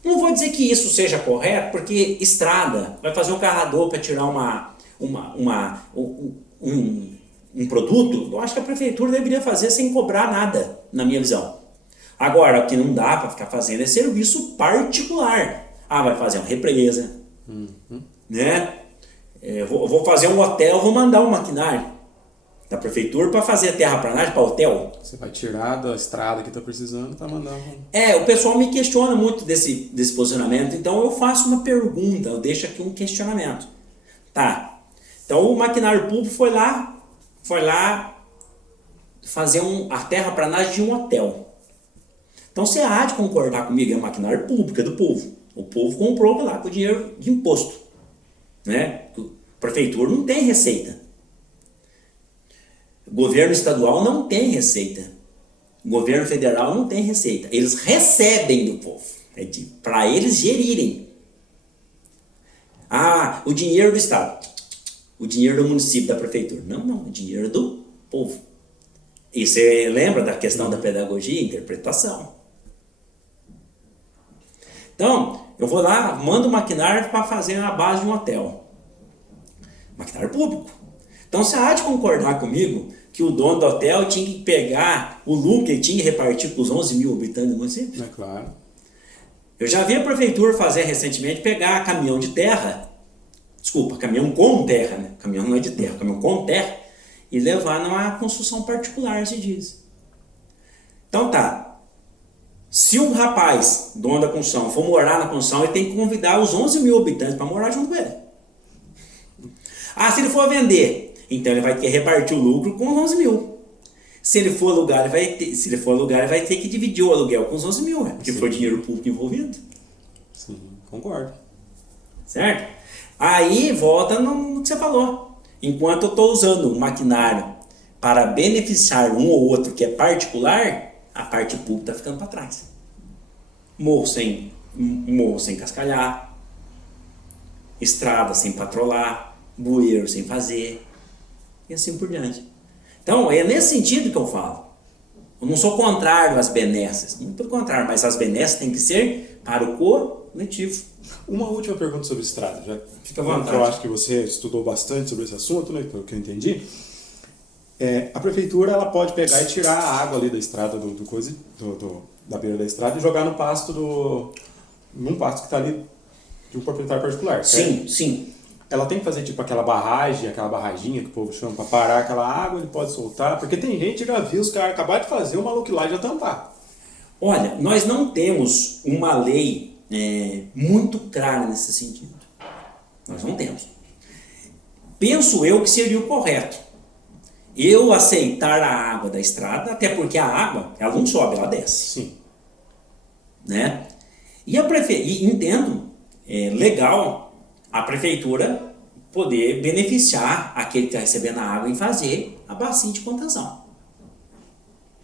Não vou dizer que isso seja correto, porque estrada, vai fazer um carrador para tirar um produto, eu acho que a prefeitura deveria fazer sem cobrar nada, na minha visão. Agora, o que não dá para ficar fazendo é serviço particular. Vai fazer uma represa, né? Vou fazer um hotel, vou mandar um maquinário da prefeitura para fazer a terraplanagem para hotel. Você vai tirar da estrada que está precisando, tá mandando. O pessoal me questiona muito desse posicionamento, então eu faço uma pergunta, eu deixo aqui um questionamento. Tá, então o maquinário público foi lá fazer a terraplanagem de um hotel. Então você há de concordar comigo, é um maquinário público, é do povo. O povo comprou lá com dinheiro de imposto, né? A prefeitura não tem receita. O governo estadual não tem receita. O governo federal não tem receita. Eles recebem do povo, para eles gerirem. O dinheiro do estado, o dinheiro do município, da prefeitura. Não, o dinheiro do povo. E você lembra da questão da pedagogia e interpretação. Então, eu vou lá, mando maquinário para fazer na base de um hotel. Maquinário público. Então, você há de concordar comigo que o dono do hotel tinha que pegar o lucro, ele tinha que repartir para os 11 mil habitantes do município? É claro. Eu já vi a prefeitura fazer recentemente, pegar caminhão de terra, caminhão com terra, né? Caminhão não é de terra, caminhão com terra, e levar numa construção particular, se diz. Então tá. Se um rapaz, dono da construção, for morar na construção, ele tem que convidar os 11 mil habitantes para morar junto com ele. Se ele for vender, então ele vai ter que repartir o lucro com os 11 mil. Se ele for alugar, ele vai ter que dividir o aluguel com os 11 mil, né? Porque foi dinheiro público envolvido. Sim, concordo. Certo? Aí volta no que você falou. Enquanto eu estou usando o maquinário para beneficiar um ou outro que é particular, a parte pública está ficando para trás. Morro sem cascalhar, estrada sem patrolar, bueiro sem fazer, e assim por diante. Então, é nesse sentido que eu falo. Eu não sou contrário às benesses, muito pelo contrário, mas as benesses têm que ser para o coletivo. Uma última pergunta sobre estrada. Já fica à vontade. Eu acho que você estudou bastante sobre esse assunto, né, pelo que eu entendi. A prefeitura ela pode pegar e tirar a água ali da estrada, da beira da estrada e jogar no pasto num pasto que está ali de um proprietário particular. Sim, certo? sim. Ela tem que fazer tipo aquela barraginha que o povo chama para parar aquela água, ele pode soltar, porque tem gente que já viu os caras acabar de fazer uma maluco lá e já tampar. Olha, nós não temos uma lei muito clara nesse sentido. Nós não temos. Penso eu que seria o correto. Eu aceitar a água da estrada, até porque a água, ela não sobe, ela desce. Sim. Né? E entendo, legal a prefeitura poder beneficiar aquele que está recebendo a água em fazer a bacia de contenção.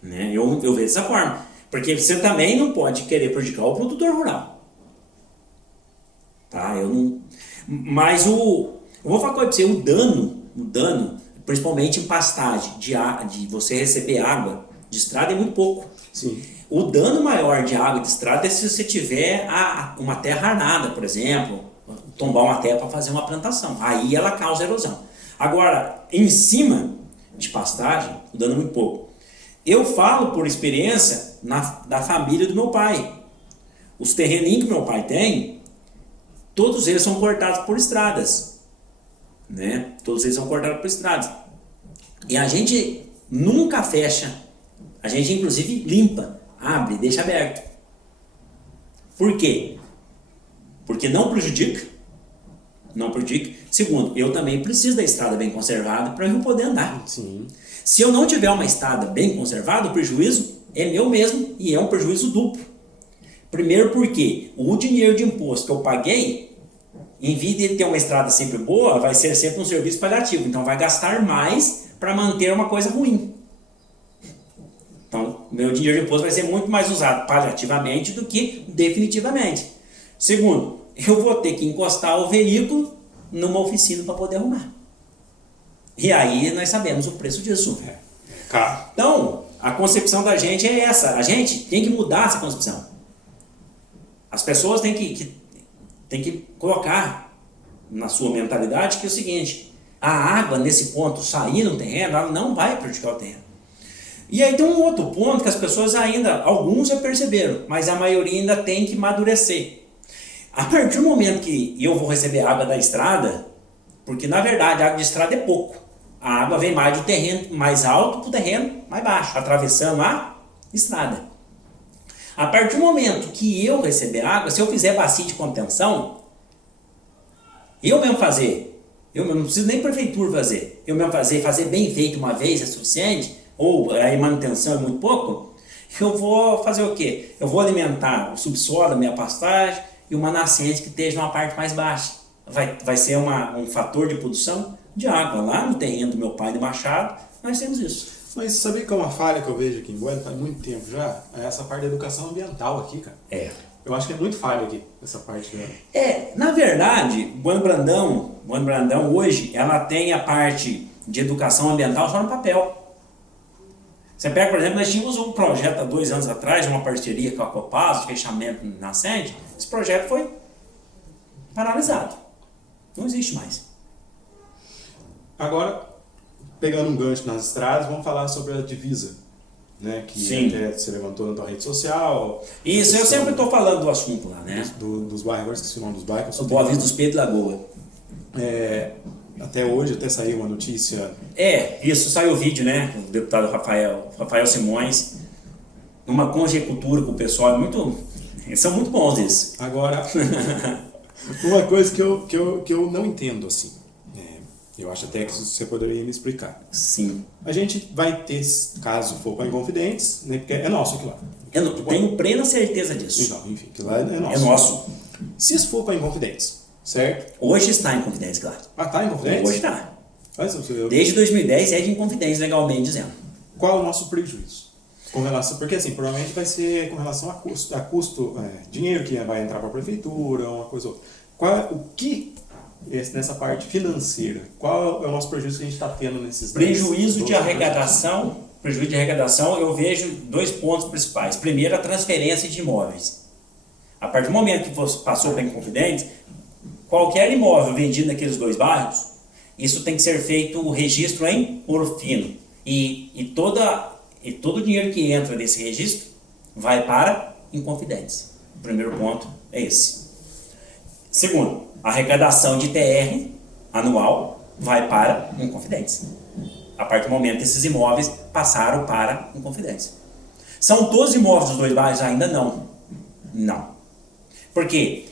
Né? Eu vejo dessa forma. Porque você também não pode querer prejudicar o produtor rural. Tá? Mas eu vou falar com você, o dano, principalmente em pastagem, de você receber água de estrada é muito pouco. Sim. O dano maior de água de estrada é se você tiver uma terra arnada, por exemplo, tombar uma terra para fazer uma plantação. Aí ela causa erosão. Agora, em cima de pastagem, o dano é muito pouco. Eu falo por experiência da família do meu pai. Os terreninhos que meu pai tem, todos eles são cortados por estradas. Né? Todos eles são cortados por estradas. E a gente nunca fecha. A gente, inclusive, limpa, abre, deixa aberto. Por quê? Porque não prejudica. Não prejudica. Segundo, eu também preciso da estrada bem conservada para eu poder andar. Sim. Se eu não tiver uma estrada bem conservada, o prejuízo é meu mesmo e é um prejuízo duplo. Primeiro porque o dinheiro de imposto que eu paguei, em vez de ter uma estrada sempre boa, vai ser sempre um serviço paliativo. Então vai gastar mais para manter uma coisa ruim. Então, meu dinheiro de imposto vai ser muito mais usado paliativamente do que definitivamente. Segundo, eu vou ter que encostar o veículo numa oficina para poder arrumar. E aí nós sabemos o preço disso. Caro. Então, a concepção da gente é essa. A gente tem que mudar essa concepção. As pessoas têm que colocar na sua mentalidade que é o seguinte: a água nesse ponto sair no terreno, ela não vai prejudicar o terreno. E aí tem um outro ponto que as pessoas ainda, alguns já perceberam, mas a maioria ainda tem que amadurecer. A partir do momento que eu vou receber água da estrada, porque na verdade a água de estrada é pouco. A água vem mais do terreno mais alto para o terreno mais baixo, atravessando a estrada. A partir do momento que eu receber água, se eu fizer bacia de contenção, eu mesmo não preciso nem prefeitura fazer, eu mesmo fazer bem feito uma vez é suficiente, ou a manutenção é muito pouco, eu vou fazer o quê? Eu vou alimentar o subsolo da minha pastagem e uma nascente que esteja numa parte mais baixa. Vai ser um fator de produção de água. Lá no terreno do meu pai de Machado, nós temos isso. Mas sabia que é uma falha que eu vejo aqui em Bueno, faz muito tempo já? É essa parte da educação ambiental aqui, cara. Eu acho que é muito falha aqui, essa parte dela. Na verdade, Bueno Brandão hoje, ela tem a parte de educação ambiental só no papel. Você pega, por exemplo, nós tínhamos um projeto há 2 anos atrás, uma parceria com a Copasa, de fechamento nascente. Esse projeto foi paralisado. Não existe mais. Agora, pegando um gancho nas estradas, vamos falar sobre a divisa, né? Que Sim. até você levantou na tua rede social. Isso, eu sempre estou falando do assunto lá, né? Dos bairros, agora esqueci o nome dos bairros. O Boa Vista dos Pedros e Lagoa. Até hoje, até saiu uma notícia. Isso saiu o vídeo, né? O deputado Rafael Simões, numa conjectura com o pessoal, eles são muito bons esses. Agora, uma coisa que eu não entendo, assim, eu acho até que você poderia me explicar. Sim. A gente vai ter, caso for para Inconfidentes, né, porque é nosso aqui lá. Eu tenho plena certeza disso. Então, enfim, que lá é nosso. É nosso. Se isso for para Inconfidentes, certo? Hoje está em Inconfidência, claro. Tá em Inconfidentes? Hoje está. Mas, Desde 2010 é de Inconfidência, legalmente dizendo. qual é o nosso prejuízo? Com relação, porque assim, provavelmente vai ser com relação a custo, dinheiro que vai entrar para a prefeitura, uma coisa ou outra. Nessa parte financeira, qual é o nosso prejuízo que a gente está tendo nesses Prejuízo de arrecadação, eu vejo 2 pontos principais. Primeiro, a transferência de imóveis. A partir do momento que você passou para Inconfidentes, qualquer imóvel vendido naqueles 2 bairros, isso tem que ser feito o registro em ouro fino. E todo o dinheiro que entra nesse registro vai para Inconfidentes. O primeiro ponto é esse. Segundo, a arrecadação de TR anual vai para Inconfidentes. A partir do momento que esses imóveis passaram para Inconfidentes. São todos imóveis dos 2 bairros? Ainda não. Não. Porque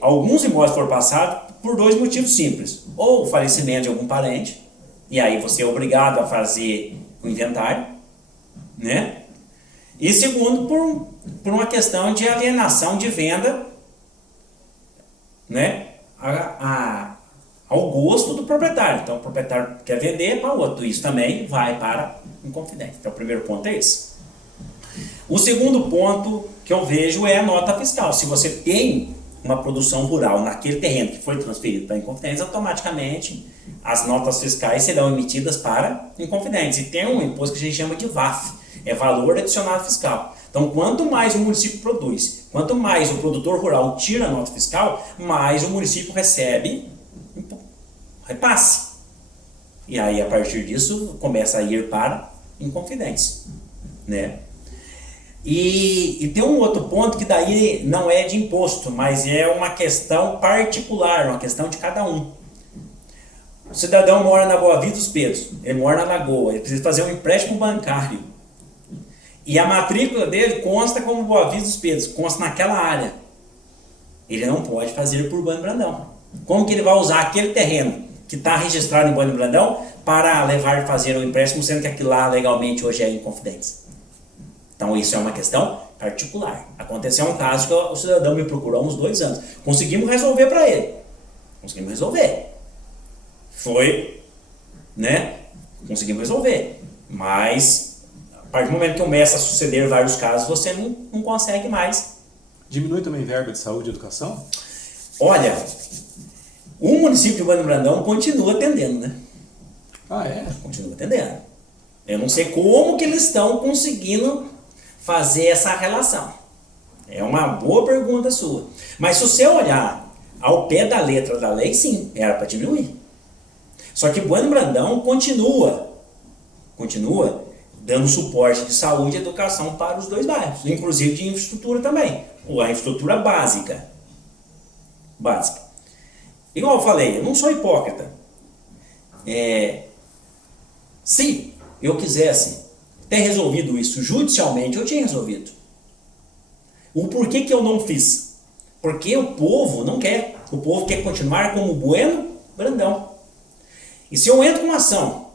alguns imóveis foram passados por 2 motivos simples. Ou o falecimento de algum parente, e aí você é obrigado a fazer o inventário, né? E segundo, por uma questão de alienação de venda, né? Ao gosto do proprietário. Então o proprietário quer vender para o outro. Isso também vai para Inconfidente. Então o primeiro ponto é esse. O segundo ponto que eu vejo é a nota fiscal. Se você tem uma produção rural naquele terreno que foi transferido para Inconfidentes, automaticamente as notas fiscais serão emitidas para Inconfidentes. E tem um imposto que a gente chama de VAF, é Valor Adicionado Fiscal. Então, quanto mais o município produz, quanto mais o produtor rural tira a nota fiscal, mais o município recebe repasse. E aí, a partir disso, começa a ir para Inconfidentes, né? E tem um outro ponto que daí não é de imposto, mas é uma questão particular, uma questão de cada um. O cidadão mora na Boa Vista dos Pedros, ele mora na Lagoa, ele precisa fazer um empréstimo bancário. E a matrícula dele consta como Boa Vista dos Pedros, consta naquela área. Ele não pode fazer por Bueno Brandão. Como que ele vai usar aquele terreno que está registrado em Bueno Brandão para levar e fazer o empréstimo, sendo que aquilo lá legalmente hoje é Inconfidentes? Então isso é uma questão particular. Aconteceu um caso que o cidadão me procurou há uns 2 anos. Conseguimos resolver para ele. Conseguimos resolver. Foi, né? Conseguimos resolver. Mas, a partir do momento que começa a suceder vários casos, você não consegue mais. Diminui também verba de saúde e educação? Olha, O município de Bueno Brandão continua atendendo, né? Ah, é? Continua atendendo. Eu não sei como que eles estão conseguindo fazer essa relação. É uma boa pergunta sua. Mas se você olhar ao pé da letra da lei, sim, era para diminuir. Só que Bueno Brandão continua dando suporte de saúde e educação para os dois bairros, inclusive de infraestrutura também, ou a infraestrutura básica. Igual eu falei, eu não sou hipócrita. Se eu quisesse ter resolvido isso judicialmente, eu tinha resolvido. O porquê que eu não fiz? Porque o povo não quer. O povo quer continuar como Bueno Brandão. E se eu entro com ação,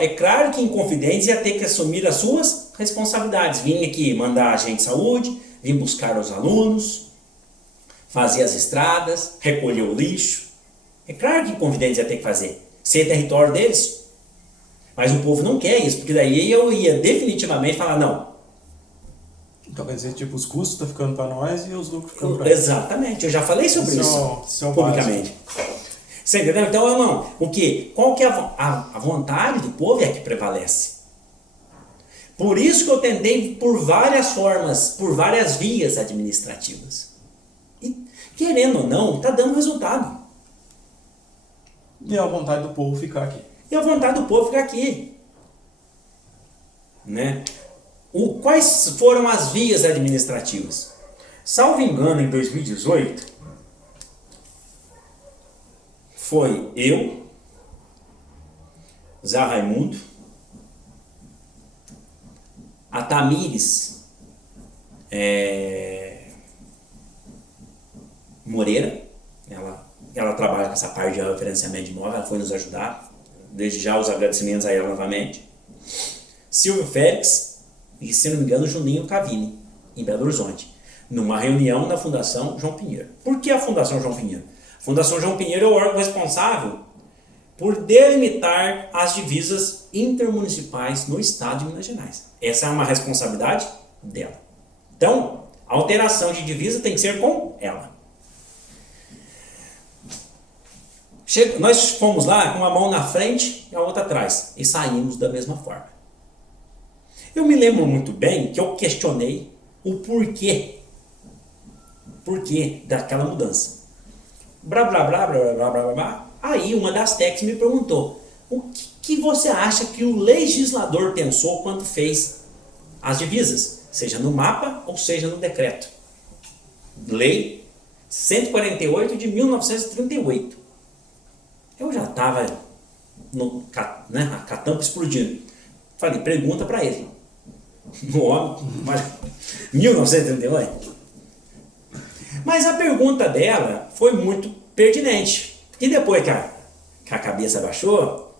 é claro que Inconfidentes ia ter que assumir as suas responsabilidades. Vim aqui mandar agente de saúde, vim buscar os alunos, fazer as estradas, recolher o lixo. É claro que Inconfidentes ia ter que fazer. Ser território deles. Mas o povo não quer isso, porque daí eu ia definitivamente falar, não. Então quer dizer, tipo, os custos estão ficando para nós e os lucros ficando para eles. Exatamente, eu já falei sobre isso é o publicamente. Você entendeu? Então, não. Qual que é a vontade do povo é a que prevalece. Por isso que eu tentei por várias formas, por várias vias administrativas. E, querendo ou não, está dando resultado. E a vontade do povo ficar aqui. Né? Quais foram as vias administrativas? Salvo engano, em 2018, foi eu, Zé Raimundo, a Tamires Moreira, ela trabalha com essa parte de referenciamento de imóvel, ela foi nos ajudar, desde já os agradecimentos a ela novamente. Silvio Félix e, se não me engano, Juninho Cavini, em Belo Horizonte, numa reunião na Fundação João Pinheiro. Por que a Fundação João Pinheiro? A Fundação João Pinheiro é o órgão responsável por delimitar as divisas intermunicipais no estado de Minas Gerais. Essa é uma responsabilidade dela. Então, a alteração de divisa tem que ser com ela. Nós fomos lá com uma mão na frente e a outra atrás e saímos da mesma forma. Eu me lembro muito bem que eu questionei o porquê daquela mudança. Blá, blá, blá, blá, blá, blá, blá. Aí uma das técnicas me perguntou: o que você acha que o legislador pensou quando fez as divisas? Seja no mapa ou seja no decreto. Lei 148 de 1938. Eu já estava a tampa explodindo. Falei, pergunta para ele. No homem, 1938. Mas a pergunta dela foi muito pertinente. E depois que a cabeça baixou,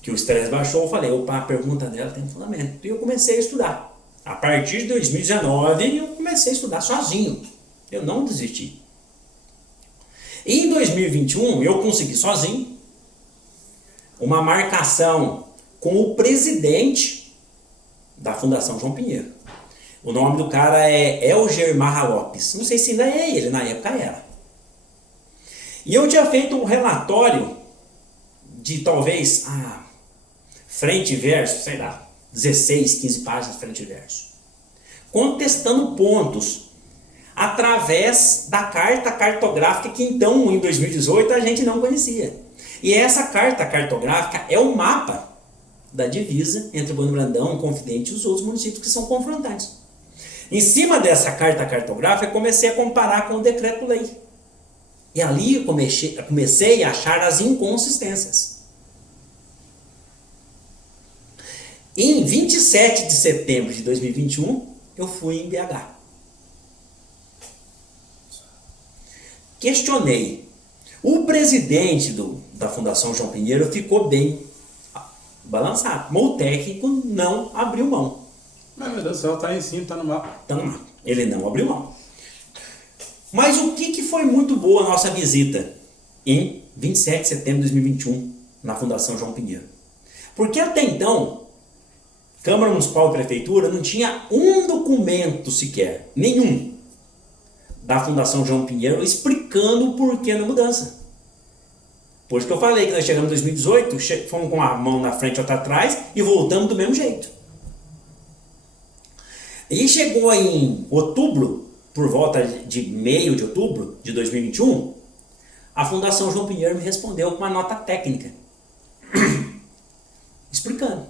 que o estresse baixou, eu falei, opa, a pergunta dela tem fundamento. E eu comecei a estudar. A partir de 2019, eu comecei a estudar sozinho. Eu não desisti. E em 2021, eu consegui sozinho uma marcação com o presidente da Fundação João Pinheiro. O nome do cara é Elger Marra Lopes. Não sei se ainda é ele, na época era. E eu tinha feito um relatório de talvez frente e verso, sei lá, 16, 15 páginas frente e verso, contestando pontos através da carta cartográfica que então, em 2018, a gente não conhecia. E essa carta cartográfica é o mapa da divisa entre Bueno Brandão, Inconfidente e os outros municípios que são confrontantes. Em cima dessa carta cartográfica, eu comecei a comparar com o decreto-lei. E ali eu comecei a achar as inconsistências. Em 27 de setembro de 2021, eu fui em BH. Questionei. O presidente da Fundação João Pinheiro ficou bem balançado. Mas o técnico não abriu mão. Mas, meu Deus do céu, tá em cima, tá no mapa. Tá no mapa. Ele não abriu mão. Mas o que foi muito boa a nossa visita em 27 de setembro de 2021 na Fundação João Pinheiro? Porque até então, Câmara Municipal e Prefeitura não tinha um documento sequer, nenhum, da Fundação João Pinheiro explicando o porquê da mudança. Por isso que eu falei que nós chegamos em 2018, fomos com a mão na frente e outra atrás e voltamos do mesmo jeito. E chegou em outubro, por volta de meio de outubro de 2021, a Fundação João Pinheiro me respondeu com uma nota técnica, explicando.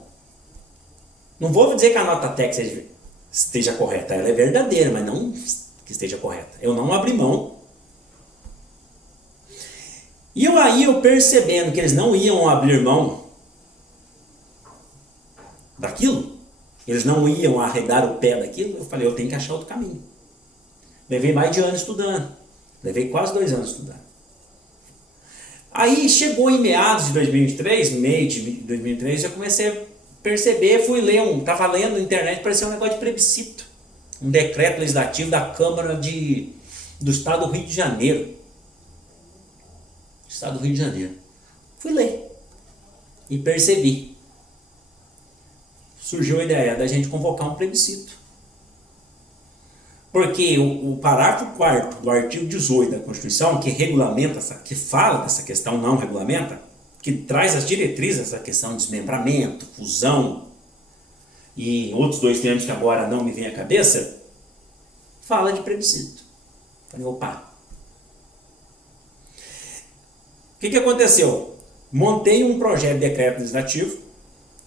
Não vou dizer que a nota técnica esteja correta, ela é verdadeira, mas não que esteja correta. Eu não abri mão. E eu percebendo que eles não iam abrir mão daquilo, eles não iam arredar o pé daquilo, eu falei, eu tenho que achar outro caminho. Levei mais de ano estudando. Levei quase 2 anos estudando. Aí chegou em meados de 2023, meio de 2023, eu comecei a perceber, fui ler estava lendo na internet, parecia um negócio de plebiscito. Um decreto legislativo da Câmara do Estado do Rio de Janeiro. Estado do Rio de Janeiro. Fui ler. E percebi. Surgiu a ideia da gente convocar um plebiscito. Porque o parágrafo 4º do artigo 18 da Constituição, que regulamenta, que fala dessa questão, não regulamenta, que traz as diretrizes dessa questão de desmembramento, fusão e outros 2 termos que agora não me vem à cabeça, fala de plebiscito. Falei, opa. O que aconteceu? Montei um projeto de decreto legislativo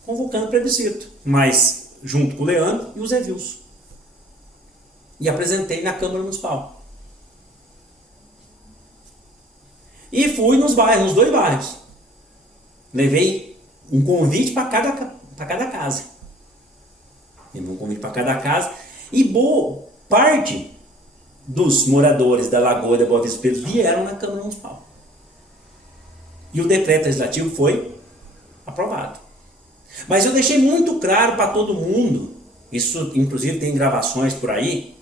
convocando plebiscito, mas junto com o Leandro e o Zé Wilson. E apresentei na Câmara Municipal. E fui nos 2 bairros. Levei um convite para cada casa. Levei um convite para cada casa. E boa parte dos moradores da Lagoa da Boa Vista do Pedro vieram na Câmara Municipal. E o decreto legislativo foi aprovado. Mas eu deixei muito claro para todo mundo, isso inclusive tem gravações por aí,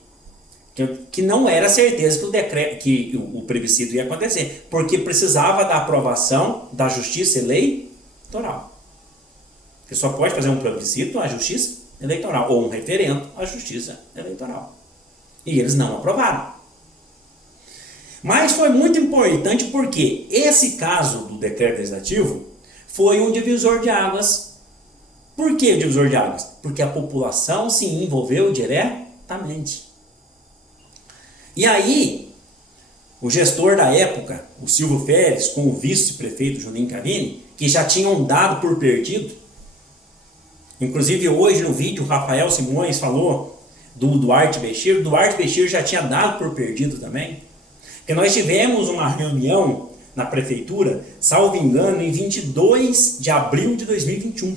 que não era certeza que o plebiscito ia acontecer, porque precisava da aprovação da Justiça Eleitoral. Você só pode fazer um plebiscito à Justiça Eleitoral, ou um referendo à Justiça Eleitoral. E eles não aprovaram. Mas foi muito importante porque esse caso do decreto legislativo foi um divisor de águas. Por que o divisor de águas? Porque a população se envolveu diretamente. E aí, o gestor da época, o Silvio Férez, com o vice-prefeito Juninho Cavini, que já tinham dado por perdido, inclusive hoje no vídeo o Rafael Simões falou do Duarte Bechir, o Duarte Bechir já tinha dado por perdido também, porque nós tivemos uma reunião na prefeitura, salvo engano, em 22 de abril de 2021.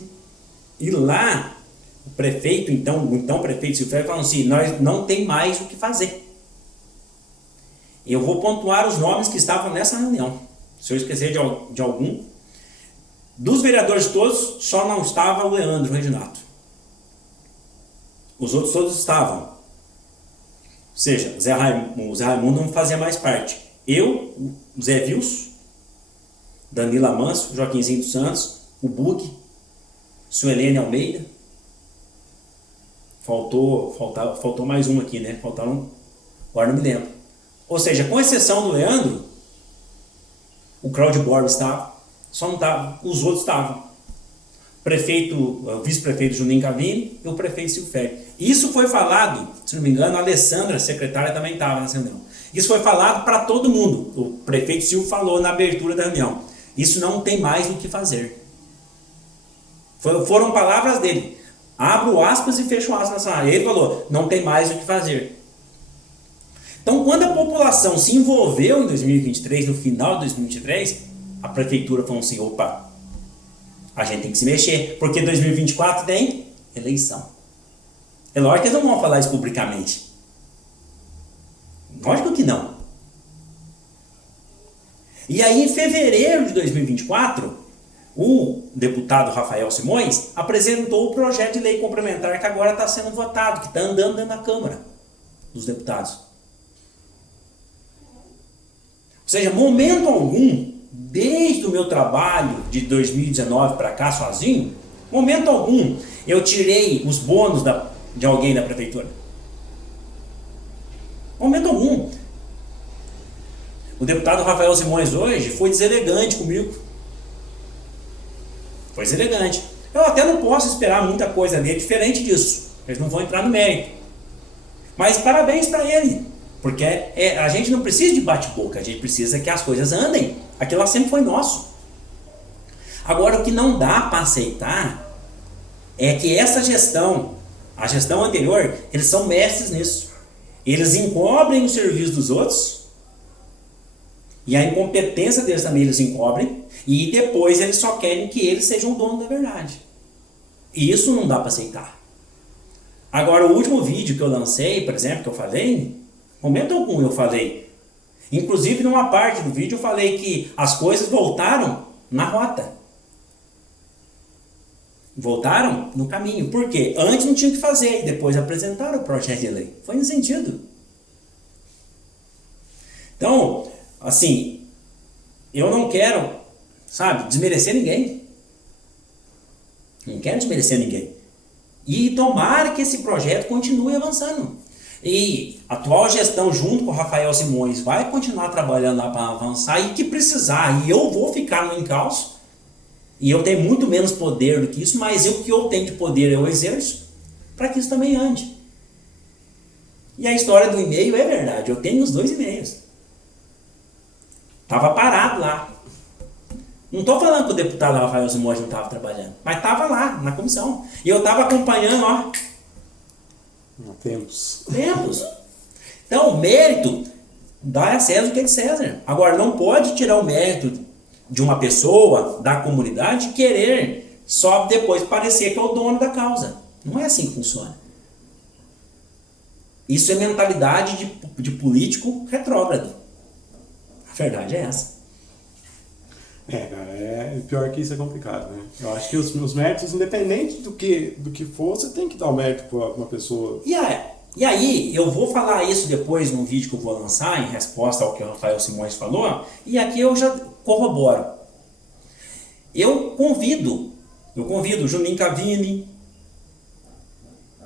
E lá, o prefeito, o prefeito Silvio Férez, falou assim, nós não tem mais o que fazer. Eu vou pontuar os nomes que estavam nessa reunião. Se eu esquecer de algum, dos vereadores todos, só não estava o Leandro Reginato. Os outros todos estavam. Ou seja, o Zé Raimundo não fazia mais parte. Eu, o Zé Wilson, Danila Manso, Joaquinzinho dos Santos, o Bug, Suelene Almeida. Faltou mais um aqui, né? Faltaram, agora não me lembro. Ou seja, com exceção do Leandro, o Claudio Borges estava, só não estava, os outros estavam. O vice-prefeito Juninho Cavini e o prefeito Silvio Férez. Isso foi falado, se não me engano, a Alessandra, a secretária, também estava nessa reunião. Isso foi falado para todo mundo. O prefeito Silvio falou na abertura da reunião. Isso não tem mais o que fazer. Foram palavras dele. Abro aspas e fecho aspas nessa área. Ele falou, não tem mais o que fazer. Então, quando a população se envolveu em 2023, no final de 2023, a prefeitura falou assim, opa, a gente tem que se mexer, porque 2024 tem eleição. É lógico que eles não vão falar isso publicamente. Lógico que não. E aí, em fevereiro de 2024, o deputado Rafael Simões apresentou o projeto de lei complementar que agora está sendo votado, que está andando dentro da Câmara dos Deputados. Ou seja, momento algum, desde o meu trabalho de 2019 para cá sozinho, momento algum, eu tirei os bônus de alguém da prefeitura. Momento algum. O deputado Rafael Simões hoje foi deselegante comigo. Foi deselegante. Eu até não posso esperar muita coisa dele diferente disso. Eles não vão entrar no mérito. Mas parabéns para ele. Porque a gente não precisa de bate-boca, a gente precisa que as coisas andem. Aquilo lá sempre foi nosso. Agora, o que não dá para aceitar é que essa gestão, a gestão anterior, eles são mestres nisso. Eles encobrem o serviço dos outros, e a incompetência deles também eles encobrem, e depois eles só querem que eles sejam o dono da verdade. E isso não dá para aceitar. Agora, o último vídeo que eu lancei, por exemplo, que eu falei, momento algum eu falei, inclusive numa parte do vídeo eu falei que as coisas voltaram na rota. Voltaram no caminho. Por quê? Antes não tinha o que fazer e depois apresentaram o projeto de lei. Foi nesse sentido. Então, assim, eu não quero, sabe, desmerecer ninguém. Não quero desmerecer ninguém. E tomara que esse projeto continue avançando. E a atual gestão, junto com o Rafael Simões, vai continuar trabalhando lá para avançar e que precisar. E eu vou ficar no encalço. E eu tenho muito menos poder do que isso, mas o que eu tenho de poder eu exerço para que isso também ande. E a história do e-mail é verdade, eu tenho os 2 e-mails. Estava parado lá. Não estou falando que o deputado Rafael Simões não estava trabalhando, mas estava lá, na comissão. E eu estava acompanhando, ó. Tempos. Então, o mérito dá a César o que é de César. Agora, não pode tirar o mérito de uma pessoa, da comunidade, querer só depois parecer que é o dono da causa. Não é assim que funciona. Isso é mentalidade de político retrógrado. A verdade é essa. Cara, pior que isso é complicado, né? Eu acho que os méritos, independente do que for, você tem que dar o mérito para uma pessoa. E aí, eu vou falar isso depois num vídeo que eu vou lançar, em resposta ao que o Rafael Simões falou, e aqui eu já corroboro. Eu convido o Juninho Cavini,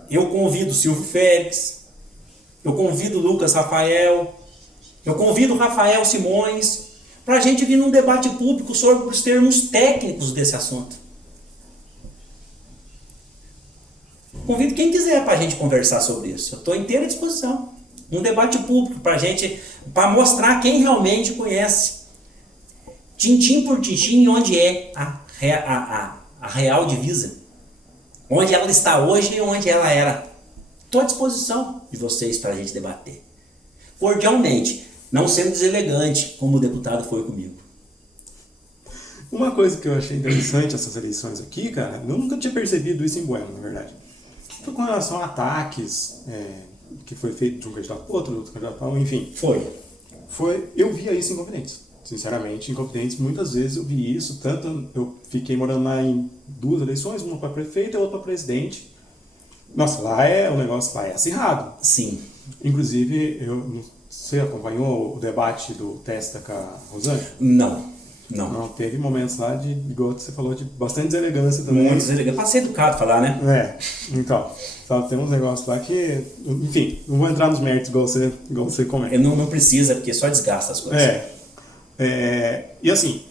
eu convido o Silvio Félix, eu convido o Lucas Rafael, eu convido o Rafael Simões, para a gente vir num debate público sobre os termos técnicos desse assunto. Convido quem quiser para a gente conversar sobre isso. Eu estou inteira à disposição. Um debate público para mostrar quem realmente conhece. Tintim por tintim, onde é a real divisa. Onde ela está hoje e onde ela era. Estou à disposição de vocês para a gente debater. Cordialmente, não sendo deselegante, como o deputado foi comigo. Uma coisa que eu achei interessante essas eleições aqui, cara, eu nunca tinha percebido isso em Bueno, na verdade. Foi com relação a ataques, que foi feito de um candidato para outro candidato para outro, enfim. Eu via isso em Inconfidentes. Sinceramente, em Inconfidentes, muitas vezes eu vi isso, tanto eu fiquei morando lá em 2 eleições, uma para prefeito e outra para presidente. Nossa, o negócio lá é acirrado. Sim. Inclusive, você acompanhou o debate do Testa com a Rosane? Não. Teve momentos lá igual você falou, de bastante deselegância também. Muito deselegante. Para ser educado falar, né? Então, tem uns negócios lá que, enfim, não vou entrar nos méritos igual você comenta. Não precisa, porque só desgasta as coisas. E assim,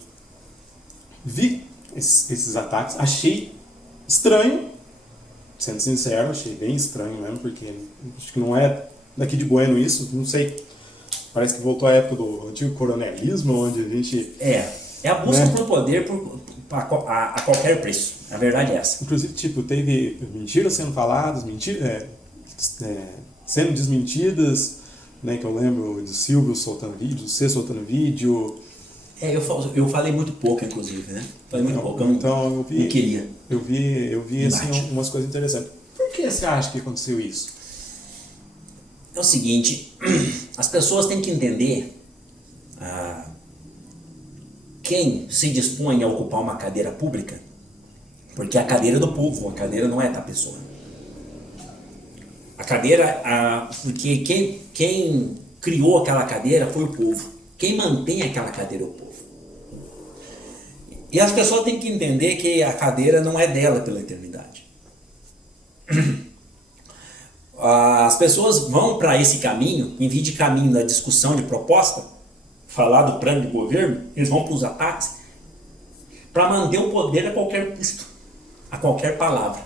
vi esses ataques, achei estranho, sendo sincero, achei bem estranho mesmo, porque acho que não é daqui de Bueno isso, não sei, parece que voltou à época do antigo coronelismo, onde a gente... É a busca por poder a qualquer preço, a verdade é essa. Inclusive, teve mentiras sendo faladas, sendo desmentidas, né, que eu lembro do Silvio soltando vídeo, do C soltando vídeo. Eu falei muito pouco, inclusive, né? Falei muito pouco, eu queria. Eu vi assim, umas coisas interessantes. Por que você acha que aconteceu isso? É o seguinte, as pessoas têm que entender quem se dispõe a ocupar uma cadeira pública, porque a cadeira é do povo, a cadeira não é da pessoa. A cadeira, porque quem criou aquela cadeira foi o povo. Quem mantém aquela cadeira é o povo. E as pessoas têm que entender que a cadeira não é dela pela eternidade. As pessoas vão para esse caminho, em vez de caminho da discussão de proposta, falar do plano de governo, eles vão para os ataques para manter o poder a qualquer custo, a qualquer palavra.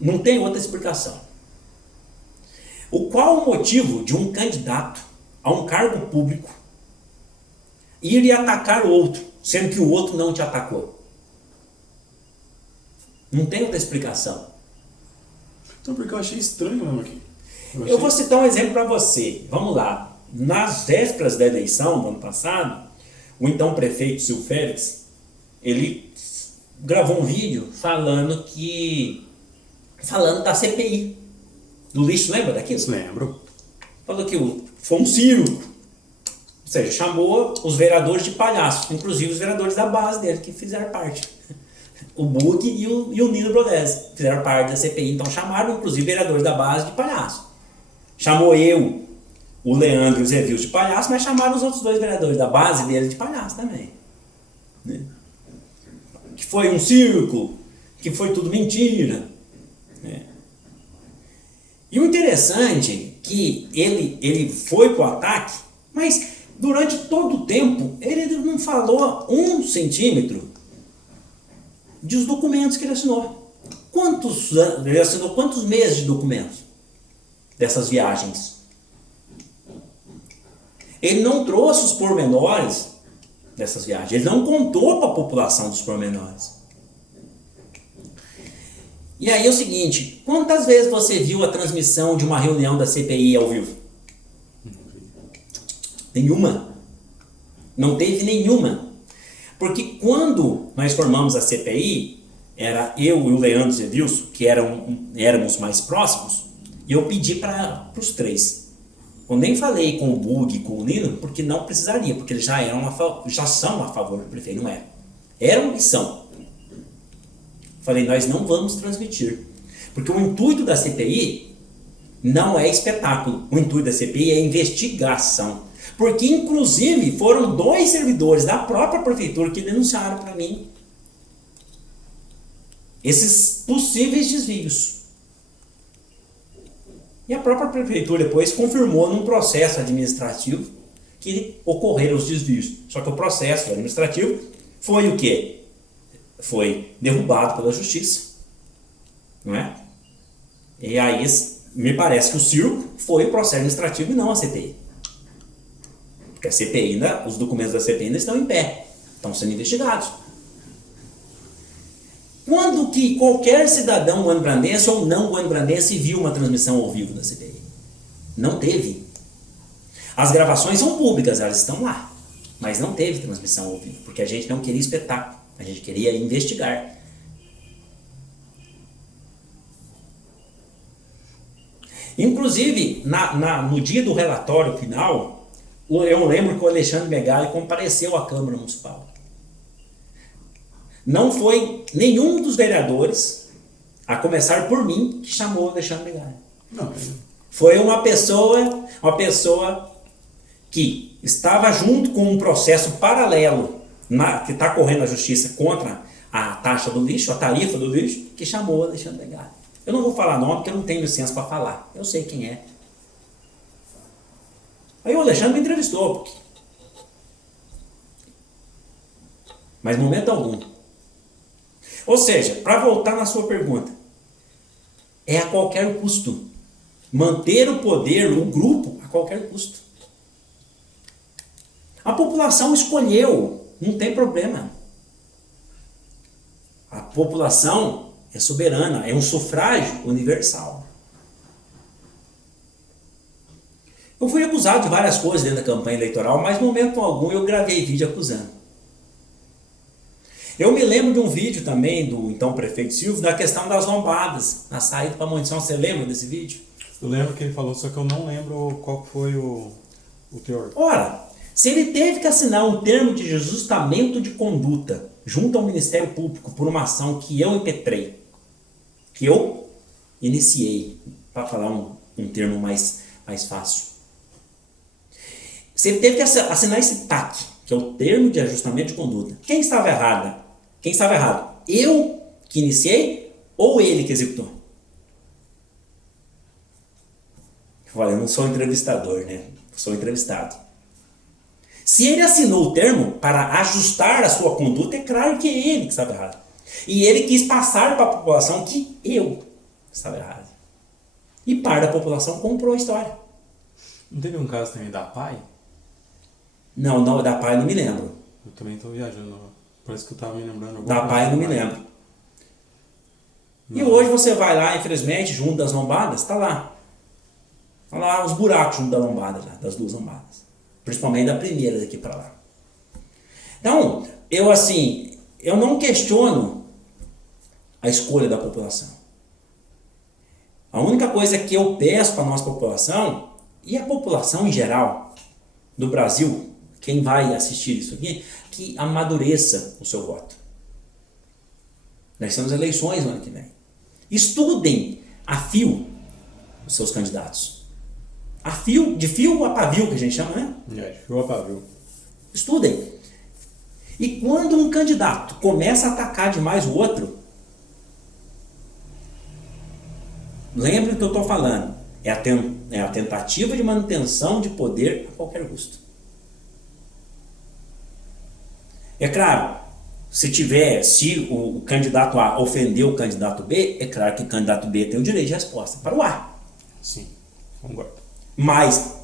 Não tem outra explicação. Qual o motivo de um candidato a um cargo público ir atacar o outro, sendo que o outro não te atacou? Não tem outra explicação. Então, porque eu achei estranho mesmo aqui. Eu vou citar um exemplo para você. Vamos lá. Nas vésperas da eleição do ano passado, o então prefeito Silvio Félix, ele gravou um vídeo falando da CPI do lixo, lembra daquilo? Lembro. Falou que foi um circo. Ou seja, chamou os vereadores de palhaços, inclusive os vereadores da base dele, que fizeram parte. O Bug e o Nino Brodese fizeram parte da CPI, então chamaram inclusive vereadores da base de palhaço. Chamou o Leandro e o Zé Vils de palhaço, mas chamaram os outros dois vereadores da base dele de palhaço também. Né? Que foi um circo, que foi tudo mentira. Né? E o interessante é que ele foi pro ataque, mas durante todo o tempo ele não falou 1 centímetro dos documentos que ele assinou. Ele assinou quantos meses de documentos dessas viagens? Ele não trouxe os pormenores dessas viagens. Ele não contou para a população dos pormenores. E aí é o seguinte, quantas vezes você viu a transmissão de uma reunião da CPI ao vivo? Nenhuma. Não teve nenhuma. Porque quando nós formamos a CPI, era eu e o Leandro Zedilson, que éramos mais próximos, e eu pedi para os 3. Eu nem falei com o Bug e com o Nino, porque não precisaria, porque eles já são a favor do prefeito, não é? Eram e são. Falei, nós não vamos transmitir. Porque o intuito da CPI não é espetáculo. O intuito da CPI é investigação. Porque, inclusive, foram 2 servidores da própria prefeitura que denunciaram para mim esses possíveis desvios. E a própria prefeitura depois confirmou num processo administrativo que ocorreram os desvios. Só que o processo administrativo foi o quê? Foi derrubado pela justiça. Não é? E aí me parece que o circo foi o processo administrativo e não a CPI. Porque a CPI os documentos da CPI ainda estão em pé. Estão sendo investigados. Quando que qualquer cidadão guanabrandense ou não guanabrandense viu uma transmissão ao vivo da CPI? Não teve. As gravações são públicas, elas estão lá. Mas não teve transmissão ao vivo, porque a gente não queria espetáculo, a gente queria investigar. Inclusive, no dia do relatório final, eu lembro que o Alexandre Megali compareceu à Câmara Municipal. Não foi nenhum dos vereadores, a começar por mim, que chamou o Alexandre Megali. Não. Foi uma pessoa que estava junto com um processo paralelo que está correndo a justiça contra a taxa do lixo, a tarifa do lixo, que chamou o Alexandre Megali. Eu não vou falar nome porque eu não tenho licença para falar. Eu sei quem é. Aí o Alexandre me entrevistou. Mas momento algum. Ou seja, para voltar na sua pergunta, é a qualquer custo. Manter o poder, o grupo, a qualquer custo. A população escolheu, não tem problema. A população é soberana, é um sufrágio universal. Eu fui acusado de várias coisas dentro da campanha eleitoral, mas em momento algum eu gravei vídeo acusando. Eu me lembro de um vídeo também do então prefeito Silvio, da questão das lombadas, na saída para a munição. Você lembra desse vídeo? Eu lembro que ele falou, só que eu não lembro qual foi o teor. Ora, se ele teve que assinar um termo de ajustamento de conduta junto ao Ministério Público por uma ação que eu impetrei, que eu iniciei, para falar um termo mais fácil. Se ele teve que assinar esse TAC, que é o termo de ajustamento de conduta, quem estava errado? Quem estava errado? Eu que iniciei ou ele que executou? Eu falei, eu não sou entrevistador, né? sou entrevistado. Se ele assinou o termo para ajustar a sua conduta, é claro que é ele que estava errado. E ele quis passar para a população que eu estava errado. E parte da população comprou a história. Não teve um caso também da PAI? Não, da PAI eu não me lembro. Eu também estou viajando. Parece que eu estava me lembrando. Da PAI eu não me lembro. Não. E hoje você vai lá, infelizmente, junto das lombadas, está lá. Está lá os buracos junto da lombada, já, das duas lombadas. Principalmente da primeira daqui para lá. Então, eu não questiono a escolha da população. A única coisa que eu peço para a nossa população, e a população em geral do Brasil, quem vai assistir isso aqui, que amadureça o seu voto. Nós temos eleições no ano que vem. Estudem a fio os seus candidatos. De fio a pavio, que a gente chama, né? De fio a pavio. Estudem. E quando um candidato começa a atacar demais o outro, lembre o que eu estou falando. É a tentativa de manutenção de poder a qualquer custo. É claro, se o candidato A ofendeu o candidato B, é claro que o candidato B tem o direito de resposta para o A. Sim, concordo. Mas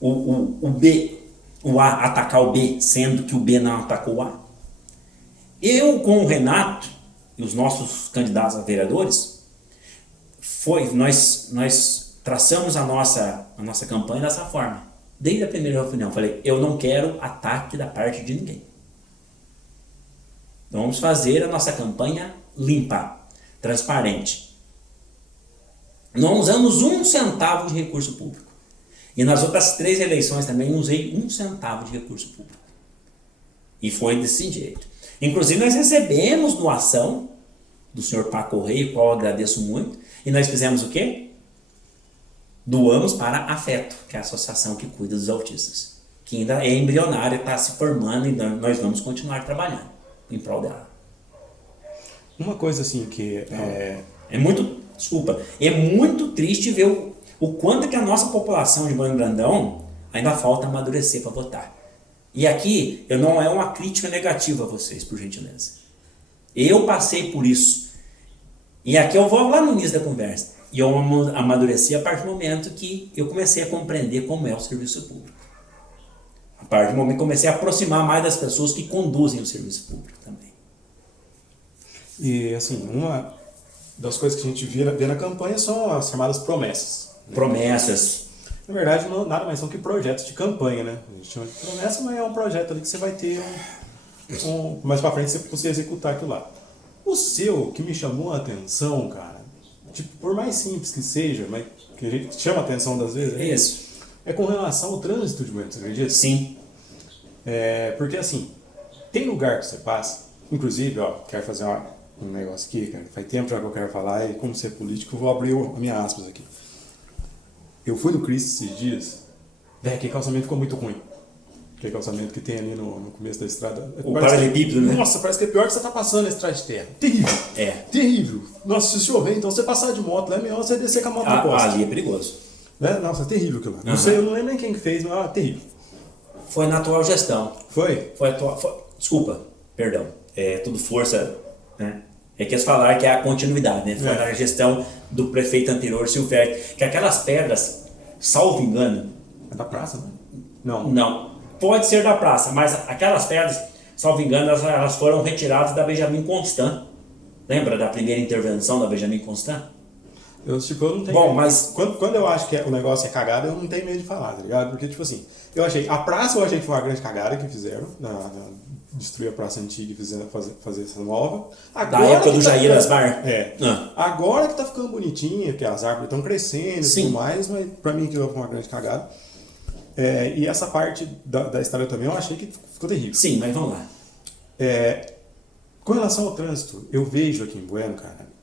o A atacar o B, sendo que o B não atacou o A. Eu, com o Renato e os nossos candidatos a vereadores, nós traçamos a nossa campanha dessa forma. Desde a primeira reunião, falei, eu não quero ataque da parte de ninguém. Então vamos fazer a nossa campanha limpa, transparente. Não usamos 1 centavo de recurso público. E nas outras 3 eleições também não usei 1 centavo de recurso público. E foi desse jeito. Inclusive nós recebemos doação do senhor Paco Rei, o qual eu agradeço muito. E nós fizemos o quê? Doamos para a Afeto, que é a associação que cuida dos autistas. Que ainda é embrionária, está se formando e nós vamos continuar trabalhando em prol dela. Uma coisa assim que é muito triste ver o quanto que a nossa população de Moreno Brandão ainda falta amadurecer para votar. E aqui, não é uma crítica negativa a vocês, por gentileza. Eu passei por isso. E aqui eu vou lá no início da conversa. E eu amadureci a partir do momento que eu comecei a compreender como é o serviço público. A partir do momento que comecei a aproximar mais das pessoas que conduzem o serviço público também. E assim, uma das coisas que a gente vê na campanha são as chamadas promessas. Promessas. Na verdade, nada mais são que projetos de campanha, né? A gente chama de promessa, mas é um projeto ali que você vai ter mais pra frente você executar aquilo lá. O seu, que me chamou a atenção, cara, tipo, por mais simples que seja, mas que a gente chama a atenção das vezes, Isso. É com relação ao trânsito de Goiânia, você acredita? Sim. Porque assim, tem lugar que você passa, inclusive, quero fazer um negócio aqui, cara, faz tempo já que eu quero falar, e como ser político, eu vou abrir a minha aspas aqui. Eu fui no Cristo esses dias, aquele calçamento ficou muito ruim. Aquele calçamento que tem ali no começo da estrada. O paralelepípedo, né? Nossa, parece que é pior que você tá passando na estrada de terra. Terrível. Terrível. Nossa, se chover, então você passar de moto lá, é melhor você descer com a moto na costa. Ali é perigoso. Né? Nossa, é terrível aquilo lá. Não sei, eu não lembro nem quem que fez, mas terrível. Foi na atual gestão. Foi? Desculpa, perdão. É tudo força, né? É que eles falaram que é a continuidade, né? Foi na gestão do prefeito anterior, Silvério, que aquelas pedras, salvo engano... É da praça, né? Não. Não. Pode ser da praça, mas aquelas pedras, salvo engano, elas foram retiradas da Benjamin Constant. Lembra da primeira intervenção da Benjamin Constant? Eu não tenho... Bom, mas... Quando eu acho que o negócio é cagada, eu não tenho medo de falar, tá ligado? Porque, tipo assim, a praça eu achei que foi uma grande cagada que fizeram, destruir a praça antiga e fazer essa nova. Da época do Jair Asmar? Agora que tá ficando bonitinha, que as árvores estão crescendo e tudo mais, mas pra mim aquilo foi uma grande cagada. E essa parte da estrada também eu achei que ficou terrível. Sim, mas vamos lá. Com relação ao trânsito, eu vejo aqui em Bueno, cara,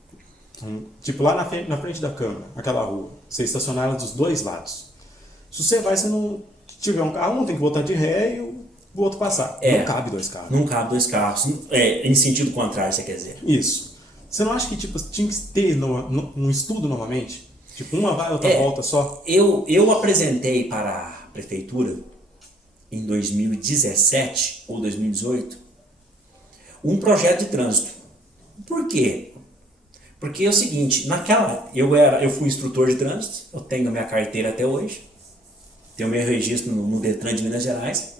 tipo lá na frente da Câmara, aquela rua, você estacionar ela dos dois lados. Se você não tiver um carro, um tem que voltar de ré e o outro passar. Não cabe dois carros. Não cabe dois carros. Em sentido contrário, você quer dizer. Isso. Você não acha que tinha que ter um estudo novamente? Tipo, uma vai, outra volta só? Eu apresentei para prefeitura, em 2017 ou 2018, um projeto de trânsito. Por quê? Porque é o seguinte, eu fui instrutor de trânsito, eu tenho a minha carteira até hoje, tenho meu registro no Detran de Minas Gerais,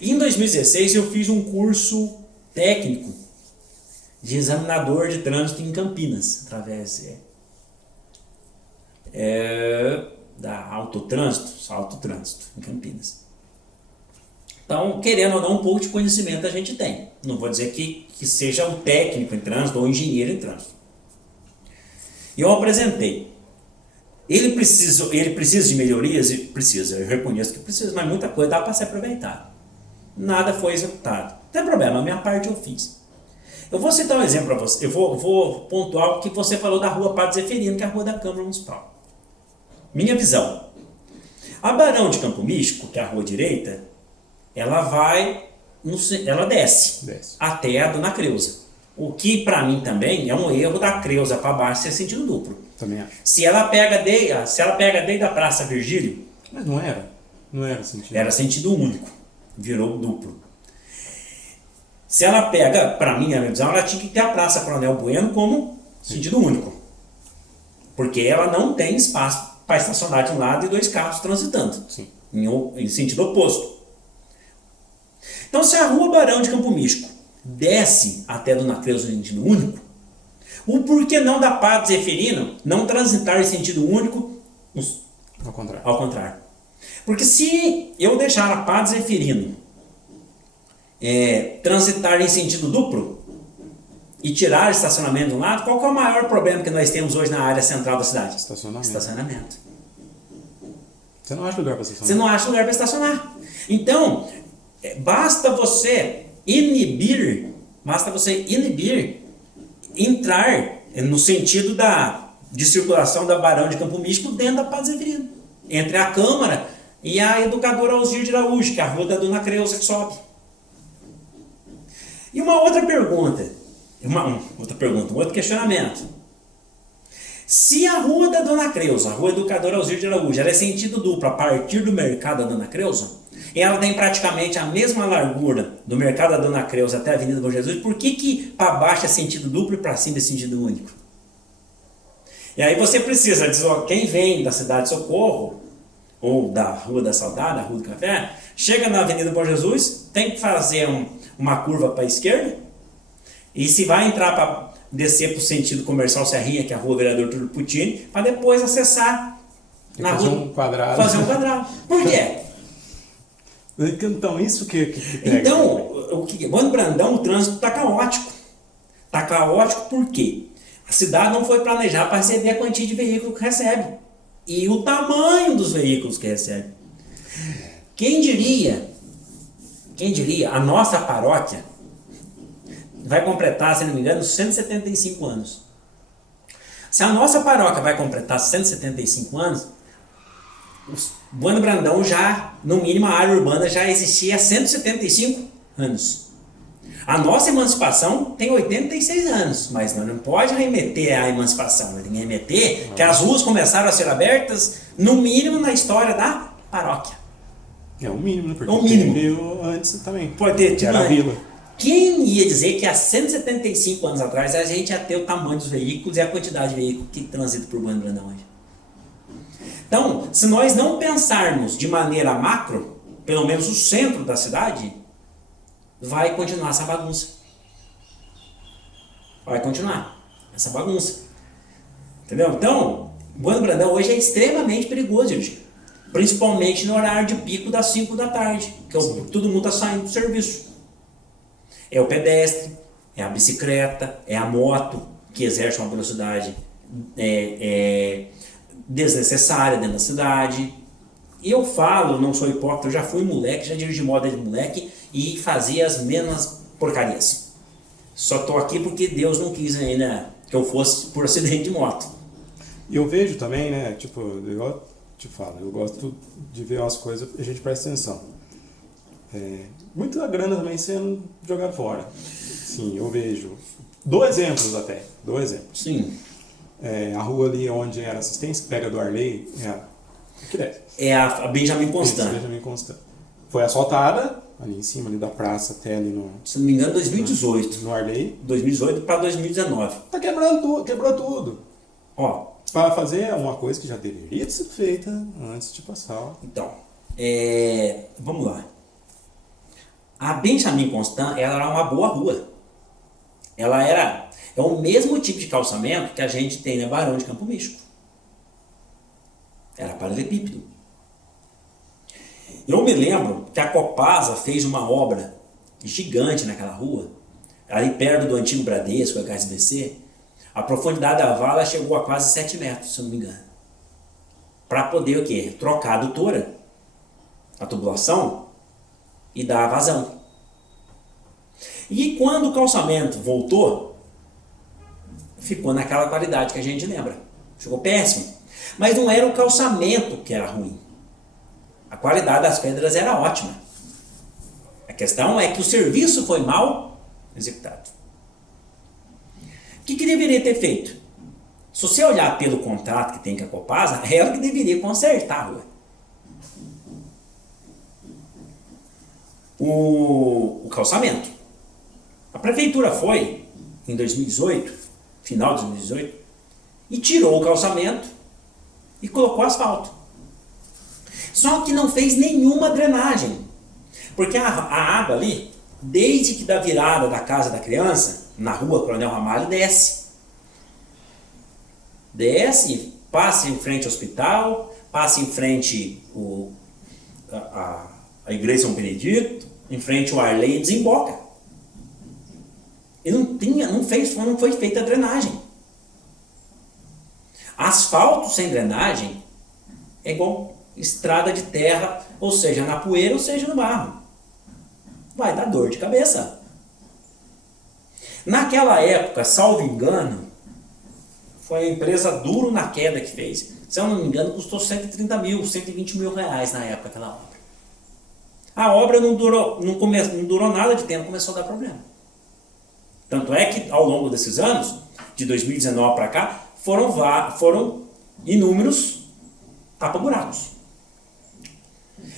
e em 2016 eu fiz um curso técnico de examinador de trânsito em Campinas, através da Autotrânsito em Campinas. Então, querendo ou não, um pouco de conhecimento a gente tem. Não vou dizer que seja um técnico em trânsito ou um engenheiro em trânsito. E eu apresentei. Ele precisa de melhorias? Precisa, eu reconheço que precisa, mas muita coisa dá para se aproveitar. Nada foi executado. Não tem problema, a minha parte eu fiz. Eu vou citar um exemplo para você. Eu vou pontuar o que você falou da rua Padre Zeferino, que é a rua da Câmara Municipal. Minha visão. A Barão de Campo Místico, que é a rua direita, ela desce até a Dona Creuza. O que para mim também é um erro da Creuza para baixo ser sentido duplo. Também acho. Se ela pega desde a Praça Virgílio... Mas não era. Não era sentido. Era sentido único. Virou duplo. Se ela pega, para mim, a minha visão, ela tinha que ter a Praça Coronel Bueno como sentido único. Porque ela não tem espaço para estacionar de um lado e dois carros transitando. Sim. Em sentido oposto. Então, se a rua Barão de Campo Místico desce até Dona Creuza em sentido único, o porquê não da Padre Zeferino não transitar em sentido único ao contrário? Porque se eu deixar a Padre Zeferino transitar em sentido duplo e tirar estacionamento de um lado, qual que é o maior problema que nós temos hoje na área central da cidade? Estacionamento. Você não acha lugar para estacionar? Você não acha lugar para estacionar. Então, basta você inibir, entrar no sentido de circulação da Barão de Campo Místico dentro da Padre Zeferino, entre a Câmara e a Educadora Alzir de Araújo, que é a rua da Dona Creuza que sobe. E uma outra pergunta, um outro questionamento. Se a rua da Dona Creuza, a rua Educadora Alzir de Araújo, ela é sentido duplo a partir do mercado da Dona Creuza, e ela tem praticamente a mesma largura do mercado da Dona Creuza até a Avenida Bom Jesus, por que para baixo é sentido duplo e para cima é sentido único? E aí você precisa dizer, quem vem da Cidade de Socorro, ou da Rua da Saudade, da Rua do Café, chega na Avenida Bom Jesus, tem que fazer uma curva para a esquerda, e se vai entrar para descer para o sentido comercial Serrinha, que é a Rua Vereador Túlio Putini, para depois acessar na fazer rua, um quadrado. Fazer um quadrado. Por quê? Então, isso que pega. Então, Bando Brandão, o trânsito está caótico. Está caótico por quê? A cidade não foi planejada para receber a quantia de veículos que recebe. E o tamanho dos veículos que recebe. Quem diria, a nossa paróquia vai completar, se não me engano, 175 anos. Se a nossa paróquia vai completar 175 anos, Bueno Brandão já, no mínimo a área urbana já existia há 175 anos. A nossa emancipação tem 86 anos, mas não pode remeter à emancipação, tem que remeter que as ruas começaram a ser abertas, no mínimo na história da paróquia. É o mínimo, né? Porque o mínimo. Veio antes também. Pode ter, que era a vila. Quem ia dizer que há 175 anos atrás a gente ia ter o tamanho dos veículos e a quantidade de veículos que transitam por Bueno Brandão hoje? Então, se nós não pensarmos de maneira macro, pelo menos o centro da cidade, vai continuar essa bagunça. Vai continuar essa bagunça. Entendeu? Então, Bueno Brandão hoje é extremamente perigoso, gente. Principalmente no horário de pico das 5 da tarde, que todo mundo está saindo do serviço. É o pedestre, é a bicicleta, é a moto, que exerce uma velocidade desnecessária dentro da cidade. E eu falo, não sou hipócrita, eu já fui moleque, já dirigi moto de moleque e fazia as mesmas porcarias. Só tô aqui porque Deus não quis ainda que eu fosse por acidente de moto. E eu vejo também, né, tipo, eu te falo, eu gosto de ver umas coisas e a gente presta atenção. Muita grana também sendo jogada fora. Sim, eu vejo. Dou exemplos. Sim. A rua ali onde era assistência, que pega do Arley, Que desce. É a Benjamin Constant. Benjamin Constant. Foi asfaltada ali em cima ali da praça até ali no... Se não me engano, 2018. No Arley. 2018 para 2019. Tá quebrando tudo, quebrou tudo. Ó, Para fazer uma coisa que já deveria ter sido feita antes de passar. então, vamos lá. A Benjamin Constant, ela era uma boa rua. É o mesmo tipo de calçamento que a gente tem na Barão de Campo Místico. Era paralelepípedo. Eu me lembro que a Copasa fez uma obra gigante naquela rua, ali perto do antigo Bradesco, HSBC. A profundidade da vala chegou a quase 7 metros, se eu não me engano. Para poder o quê? Trocar a adutora, a tubulação, e dar vazão. E quando o calçamento voltou, ficou naquela qualidade que a gente lembra. Ficou péssimo. Mas não era o calçamento que era ruim. A qualidade das pedras era ótima. A questão é que o serviço foi mal executado. O que deveria ter feito? Se você olhar pelo contrato que tem com a Copasa, é ela que deveria consertar a rua. O calçamento. A prefeitura foi, em 2018, final de 2018, e tirou o calçamento e colocou asfalto. Só que não fez nenhuma drenagem. Porque a água ali, desde que da virada da casa da criança, na rua Coronel Ramalho, desce. Desce, passa em frente ao hospital, passa em frente a igreja São Benedito, em frente ao Arley e desemboca. E não foi feita a drenagem. Asfalto sem drenagem é igual estrada de terra, ou seja, na poeira, ou seja, no barro. Vai dar dor de cabeça. Naquela época, salvo engano, foi a empresa Duro na Queda que fez. Se eu não me engano, custou 130 mil, 120 mil reais na época aquela obra. A obra não durou nada de tempo, começou a dar problema. Tanto é que ao longo desses anos, de 2019 para cá, foram inúmeros tapa-buracos.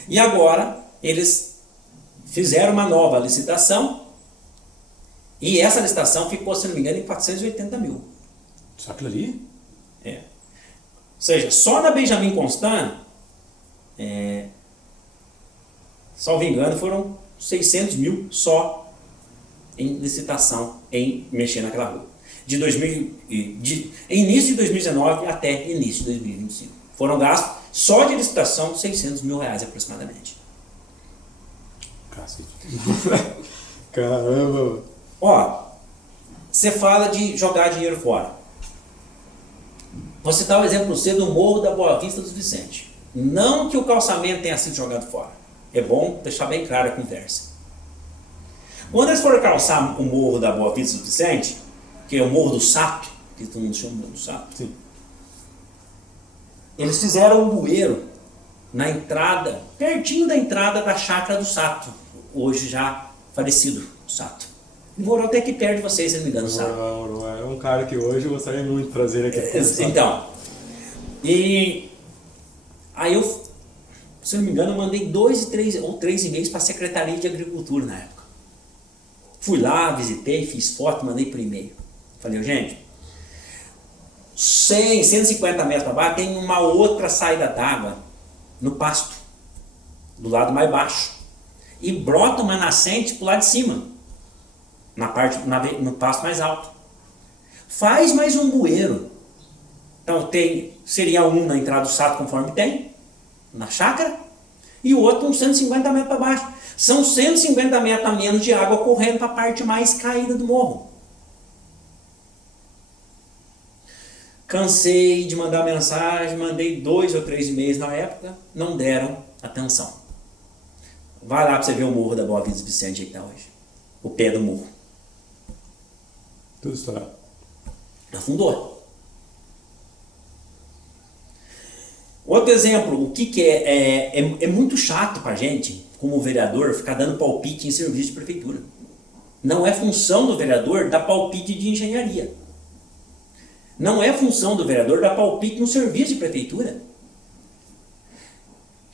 E agora eles fizeram uma nova licitação e essa licitação ficou, se não me engano, em 480 mil. Só aquilo ali? É. Ou seja, só na Benjamin Constant, salvo engano, foram 600 mil só em licitação, em mexer naquela rua. De início de 2019 até início de 2025. Foram gastos só de licitação 600 mil reais aproximadamente. Cacete. Caramba. Ó, você fala de jogar dinheiro fora. Vou citar o exemplo você do Morro da Boa Vista dos Vicente. Não que o calçamento tenha sido jogado fora. É bom deixar bem clara a conversa. Quando eles foram calçar o Morro da Boa Vista dos Vicente, que é o Morro do Sapo, que todo mundo chama do Sapo, Sim. Eles fizeram um bueiro na entrada, pertinho da entrada da chácara do Sato, hoje já falecido Sato. Morou até aqui perto de vocês, se não me engano, Sato. É um cara que hoje eu gostaria muito de trazer aqui. Então, e aí eu, se não me engano, eu mandei 2 ou 3 e-mails para a Secretaria de Agricultura na época. Fui lá, visitei, fiz foto, mandei por e-mail. Falei, gente, 100, 150 metros para baixo tem uma outra saída d'água no pasto, do lado mais baixo. E brota uma nascente pro lado de cima, no pasto mais alto. Faz mais um bueiro. Então seria um na entrada do Sato, conforme tem, na chácara, e o outro uns 150 metros para baixo. São 150 metros a menos de água correndo para a parte mais caída do morro. Cansei de mandar mensagem, mandei 2 ou 3 e-mails na época, não deram atenção. Vai lá para você ver o Morro da Boa Vista Vicente aí que está hoje. O pé do morro. Tudo estourado. Afundou. Outro exemplo, o que é muito chato para a gente, como vereador, ficar dando palpite em serviço de prefeitura. Não é função do vereador dar palpite de engenharia. Não é função do vereador dar palpite no serviço de prefeitura.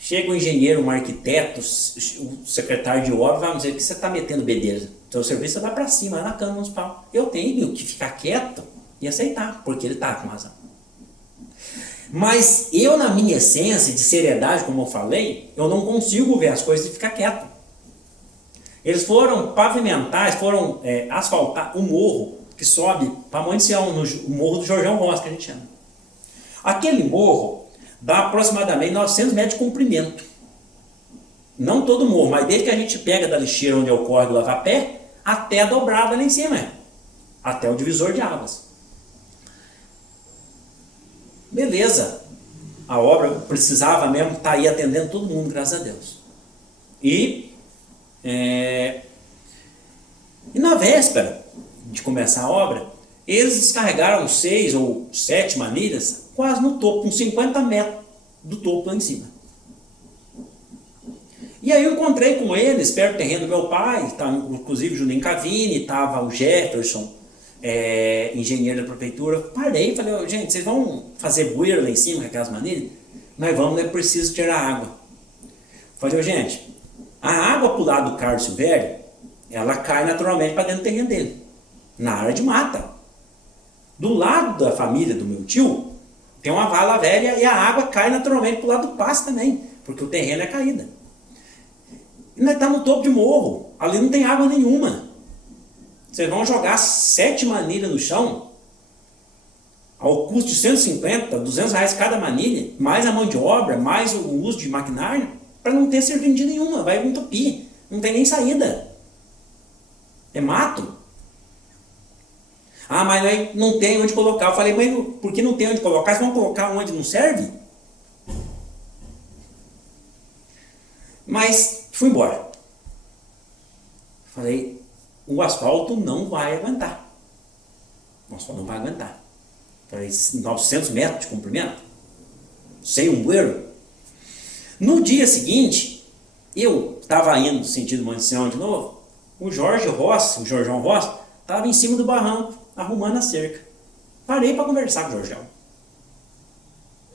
Chega um engenheiro, um arquiteto, o secretário de obra, vai dizer que você está metendo bedelho. Seu serviço vai para cima, na Câmara Municipal. Eu tenho que ficar quieto e aceitar, porque ele está com razão. Mas eu, na minha essência de seriedade, como eu falei, eu não consigo ver as coisas e ficar quieto. Eles foram pavimentar, foram asfaltar o morro que sobe para Monte Sião, o morro do Jorjão Ross, que a gente chama. Aquele morro dá aproximadamente 900 metros de comprimento. Não todo morro, mas desde que a gente pega da lixeira onde é o córrego Lavapé, até a dobrada lá em cima, até o divisor de águas. Beleza, a obra precisava mesmo estar aí atendendo todo mundo, graças a Deus. E na véspera de começar a obra, eles descarregaram 6 ou 7 manilhas quase no topo, uns 50 metros do topo lá em cima. E aí eu encontrei com eles, perto do terreno do meu pai, estava inclusive o Juninho Cavini, estava o Jefferson, engenheiro da prefeitura. Parei e falei, oh, gente, vocês vão fazer bueiro lá em cima com aquelas manilhas? Nós vamos, é preciso tirar água. Falei, oh, gente, a água pro lado do Carlos Silvério, ela cai naturalmente para dentro do terreno dele, na área de mata. Do lado da família do meu tio, tem uma vala velha e a água cai naturalmente pro lado do pasto também, porque o terreno é caída. E nós estamos no topo de morro, ali não tem água nenhuma. Vocês vão jogar 7 manilhas no chão, ao custo de 150, 200 reais cada manilha, mais a mão de obra, mais o uso de maquinário, para não ter serventia nenhuma, vai entupir, não tem nem saída. É mato. Ah, mas não tem onde colocar. Eu falei, mas por que não tem onde colocar? Vocês vão colocar onde não serve? Mas fui embora. Falei, o asfalto não vai aguentar. O asfalto não vai aguentar. Falei, 900 metros de comprimento? Sem um bueiro? No dia seguinte, eu estava indo no sentido Monte Sião de novo, o Jorjão Ross, estava em cima do barranco, arrumando a cerca. Parei para conversar com o Jorjão.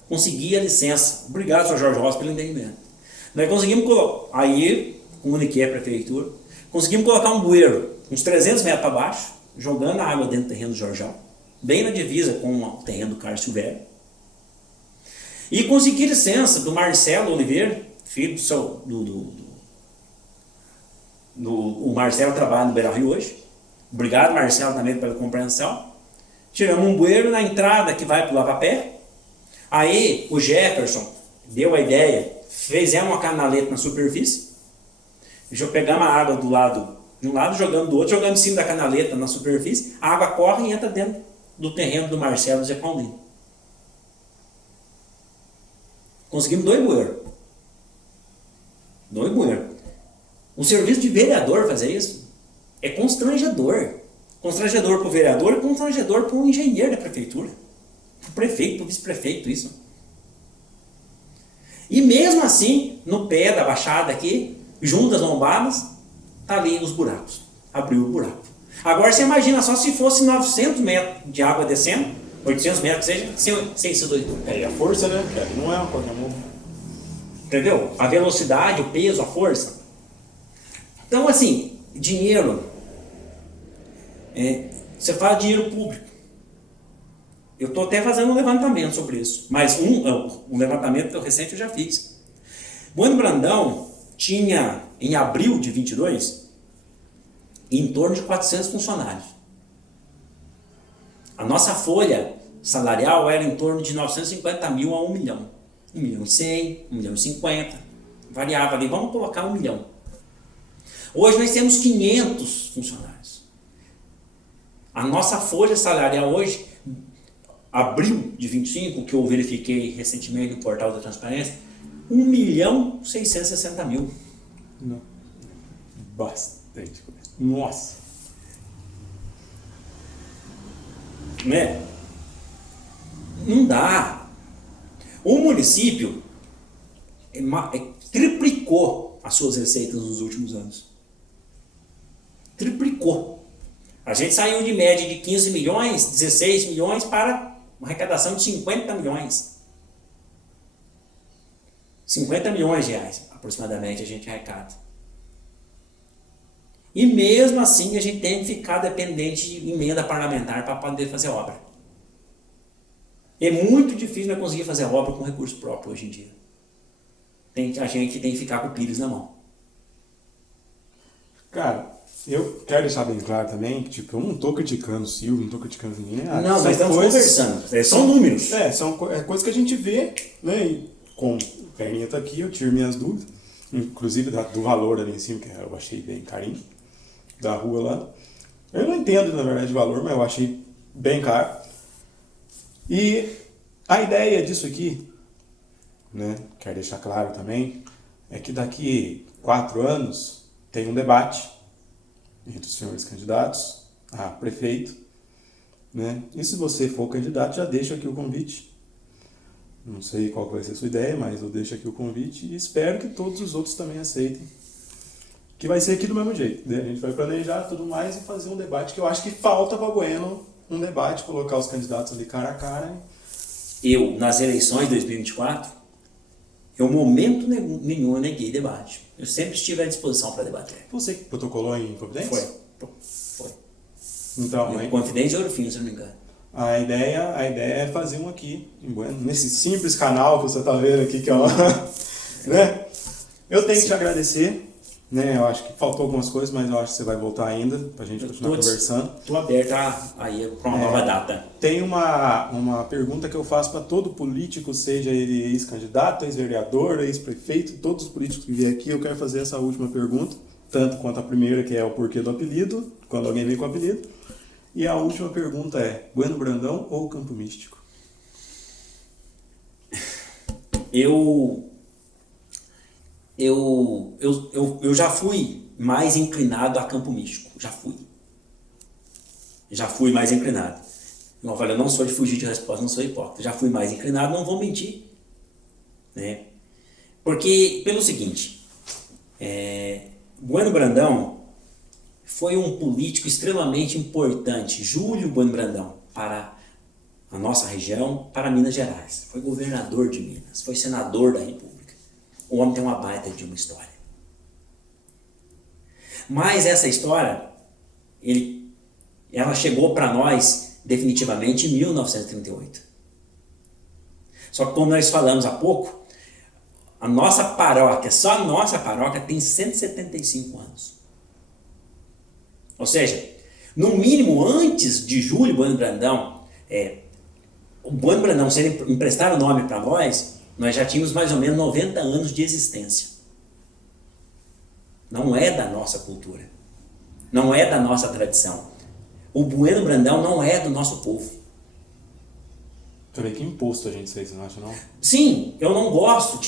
Consegui a licença. Obrigado, Sr. Jorge Ross, pelo entendimento. Nós conseguimos colocar, aí comuniquei a prefeitura, conseguimos colocar um bueiro, uns 300 metros para baixo, jogando a água dentro do terreno do Jorjão, bem na divisa com o terreno do Carlos Silvério. E consegui licença do Marcelo Oliveira, filho o Marcelo trabalha no Beira Rio hoje. Obrigado, Marcelo, também pela compreensão. Tiramos um bueiro na entrada que vai para o Lavapé. Aí o Jefferson deu a ideia, fizemos uma canaleta na superfície, pegamos a água de um lado, jogamos do outro, jogamos em cima da canaleta na superfície, a água corre e entra dentro do terreno do Marcelo Zé Paulino. Conseguimos 2 bueiros. 2 bueiros. O serviço de vereador fazer isso é constrangedor. Constrangedor para o vereador e constrangedor para o engenheiro da prefeitura. Para o prefeito, para o vice-prefeito, isso. E mesmo assim, no pé da baixada aqui, junto das lombadas, tá ali os buracos. Abriu o buraco. Agora você imagina só se fosse 900 metros de água descendo, 800 metros que seja, sem esses 2 buracos. É, e a força, né? Não é uma qualquer mão. Entendeu? A velocidade, o peso, a força. Então, assim, dinheiro. Você fala dinheiro público. Eu estou até fazendo um levantamento sobre isso. Mas um levantamento recente eu já fiz. Bueno Brandão tinha, em abril de 22, em torno de 400 funcionários. A nossa folha salarial era em torno de 950 mil a 1 milhão. 1 milhão e 100, 1 milhão e 50. Variava ali, vamos colocar 1 milhão. Hoje nós temos 500 funcionários. A nossa folha salarial hoje, abril de 25, que eu verifiquei recentemente no portal da transparência, 1 milhão e 660 mil. Não. Bastante coisa. Nossa. Né? Não dá. O município triplicou as suas receitas nos últimos anos. Triplicou. A gente saiu de média de 15 milhões, 16 milhões para uma arrecadação de 50 milhões. 50 milhões de reais, aproximadamente, a gente arrecada. E mesmo assim a gente tem que ficar dependente de emenda parlamentar para poder fazer obra. É muito difícil nós conseguir fazer obra com recurso próprio hoje em dia. A gente tem que ficar com o pires na mão. Cara, eu quero deixar bem claro também que tipo, eu não tô criticando o Silvio, não tô criticando ninguém. Não, nós estamos conversando. São números. São coisas que a gente vê, né? E com o Perninha tá aqui, eu tiro minhas dúvidas. Inclusive do valor ali em cima, que eu achei bem carinho. Da rua lá. Eu não entendo, na verdade, o valor, mas eu achei bem caro. E a ideia disso aqui, né, quero deixar claro também, é que daqui 4 anos tem um debate entre os senhores candidatos a prefeito, né? E se você for candidato, já deixo aqui o convite. Não sei qual vai ser a sua ideia, mas eu deixo aqui o convite e espero que todos os outros também aceitem. Que vai ser aqui do mesmo jeito, né? A gente vai planejar tudo mais e fazer um debate que eu acho que falta para Bueno, um debate, colocar os candidatos ali cara a cara. Eu, nas eleições de 2024, eu momento nenhum neguei debate. Eu sempre estive à disposição para debater. Você que protocolou em Providência? Foi. Então, Confidência e Ouro Fino, se não me engano. A ideia é fazer um aqui, em Bueno, nesse simples canal que você está vendo aqui, que é né? Eu tenho que te agradecer. Né, eu acho que faltou algumas coisas, mas eu acho que você vai voltar ainda pra gente continuar conversando. Estou aberto aí para uma nova data. Tem uma pergunta que eu faço para todo político, seja ele ex-candidato, ex-vereador, ex-prefeito, todos os políticos que vier aqui, eu quero fazer essa última pergunta, tanto quanto a primeira, que é o porquê do apelido, quando alguém vem com o apelido, e a última pergunta é, Bueno Brandão ou Campo Místico? Eu já fui mais inclinado a Campo Místico. Já fui mais inclinado. Não, eu não sou de fugir de resposta, não sou hipócrita. Já fui mais inclinado, não vou mentir. Né? Porque, pelo seguinte, Bueno Brandão foi um político extremamente importante, Júlio Bueno Brandão, para a nossa região, para Minas Gerais. Foi governador de Minas, foi senador da República. O homem tem uma baita de uma história. Mas essa história, ela chegou para nós definitivamente em 1938. Só que como nós falamos há pouco, a nossa paróquia, só a nossa paróquia tem 175 anos. Ou seja, no mínimo antes de Júlio Bueno Brandão, o Bueno Brandão, se ele emprestar o nome para nós já tínhamos mais ou menos 90 anos de existência. Não é da nossa cultura. Não é da nossa tradição. O Bueno Brandão não é do nosso povo. Também que imposto a gente fez, você não acha, não? Sim, eu não gosto.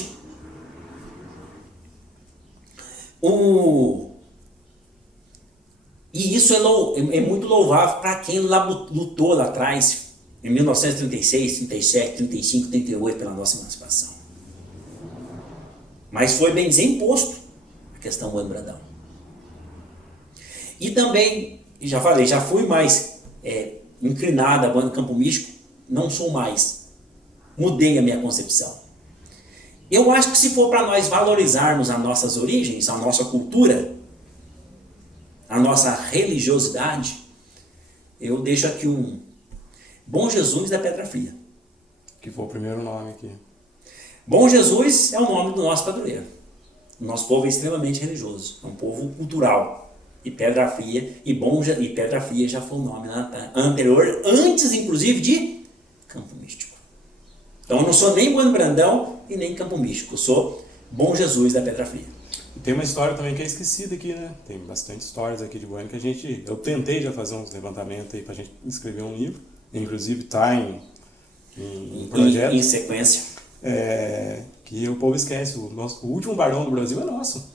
E isso é muito louvável para quem lutou lá atrás, em 1936, 37, 35, 38, pela nossa emancipação. Mas foi, bem dizer, imposto a questão Bueno Brandão. E também, já falei, já fui mais inclinado a Bueno Campo Místico, não sou mais. Mudei a minha concepção. Eu acho que se for para nós valorizarmos as nossas origens, a nossa cultura, a nossa religiosidade, eu deixo aqui um Bom Jesus da Pedra Fria. Que foi o primeiro nome aqui. Bom Jesus é o nome do nosso padroeiro. O nosso povo é extremamente religioso, é um povo cultural. E Pedra Fria, e Pedra Fria já foi o nome anterior, antes inclusive de Campo Místico. Então eu não sou nem Bueno Brandão e nem Campo Místico, eu sou Bom Jesus da Pedra Fria. Tem uma história também que é esquecida aqui, né? Tem bastante histórias aqui de Bueno que eu tentei já fazer uns levantamentos aí pra gente escrever um livro. Inclusive está em projeto. Em sequência. Que o povo esquece. O último barão do Brasil é nosso.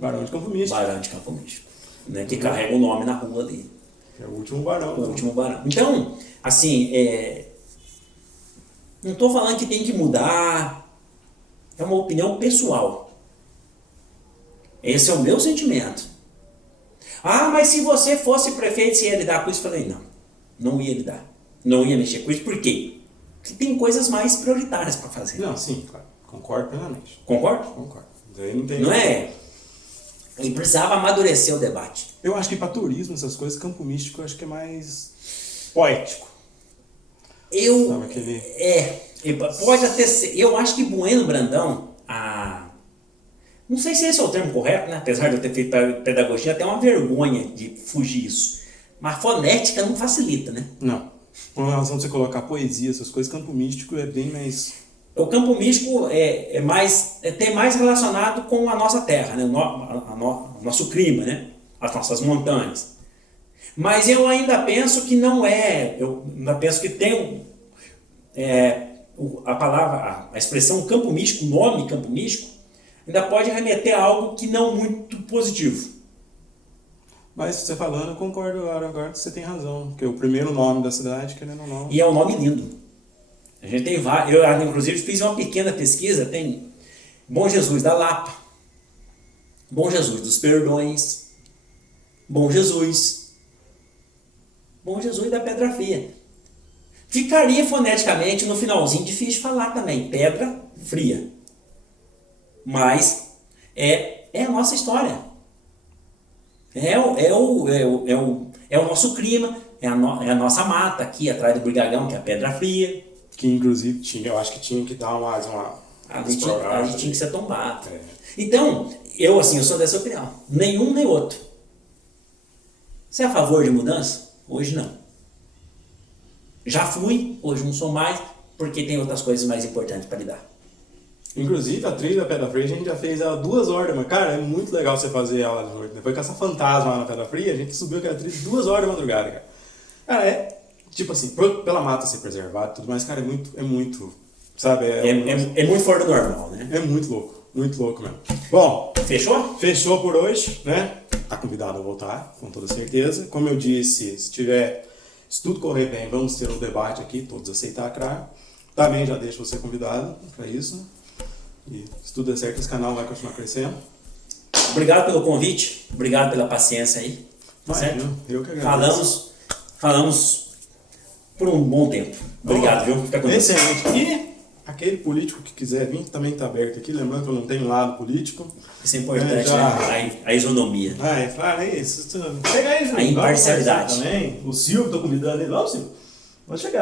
Barão de Campo Místico. Barão de Campo Místico. Né, que carrega o nome na rua ali. É o último barão. O último barão. Então, assim, não estou falando que tem que mudar. É uma opinião pessoal. Esse é o meu sentimento. Ah, mas se você fosse prefeito, você ia lidar com isso? Eu falei, não ia lidar. Não ia mexer com isso. Por quê? Porque tem coisas mais prioritárias para fazer. Não, sim, claro. Concordo plenamente. Concorda? Concordo. Daí não tem... Não é? E precisava amadurecer o debate. Eu acho que para turismo, essas coisas, campo místico, eu acho que é mais poético. Sabe aquele... Pode até ser. Eu acho que Bueno Brandão, não sei se esse é o termo correto, né? Apesar de eu ter feito pedagogia, até uma vergonha de fugir isso. Mas fonética não facilita, né? Não. Com relação a você colocar poesia, essas coisas, campo místico é bem mais... O campo místico tem mais relacionado com a nossa terra, né? O nosso clima, né? As nossas montanhas. Mas eu ainda penso que não é. Eu ainda penso que tem a palavra, a expressão campo místico, o nome campo místico, ainda pode remeter a algo que não muito positivo. Mas você falando, eu concordo agora você tem razão. Porque o primeiro nome da cidade, querendo ou não... E é um nome lindo. A gente tem vários. Eu, inclusive, fiz uma pequena pesquisa. Tem Bom Jesus da Lapa, Bom Jesus dos Perdões, Bom Jesus da Pedra Fria. Ficaria foneticamente no finalzinho difícil de falar também, Pedra Fria. Mas é a nossa história. É o nosso clima, é a nossa mata aqui atrás do Brigagão, que é a Pedra Fria. Que inclusive eu acho que tinha que dar uma A gente tinha que ser tombado. Então, eu sou dessa opinião. Nenhum nem outro. Você é a favor de mudança? Hoje não. Já fui, hoje não sou mais, porque tem outras coisas mais importantes para lidar. Inclusive, a trilha da Pedra Fria, a gente já fez ela 2 horas, mas, cara, é muito legal você fazer ela de noite. Depois com essa fantasma lá na Pedra Fria, a gente subiu aquela trilha 2 horas de madrugada, cara. Cara, tipo assim, pela mata ser preservada e tudo mais, cara, é muito, sabe? É muito fora do normal, né? É muito louco mesmo. Bom, fechou? Fechou por hoje, né? Tá convidado a voltar, com toda certeza. Como eu disse, se tudo correr bem, vamos ter um debate aqui, todos aceitar a CRA. Também já deixo você convidado para isso. E se tudo der certo, esse canal vai continuar crescendo. Obrigado pelo convite, obrigado pela paciência aí. Certo? Eu que agradeço. Falamos por um bom tempo. Obrigado, viu? Fica com Deus. Excelente. E aquele político que quiser vir também está aberto aqui. Lembrando que eu não tenho lado político. Isso é importante, né? A isonomia. É isso. Chega aí, a imparcialidade. Também. O Silvio, estou convidando ele. Vamos, Silvio. Vamos chegar.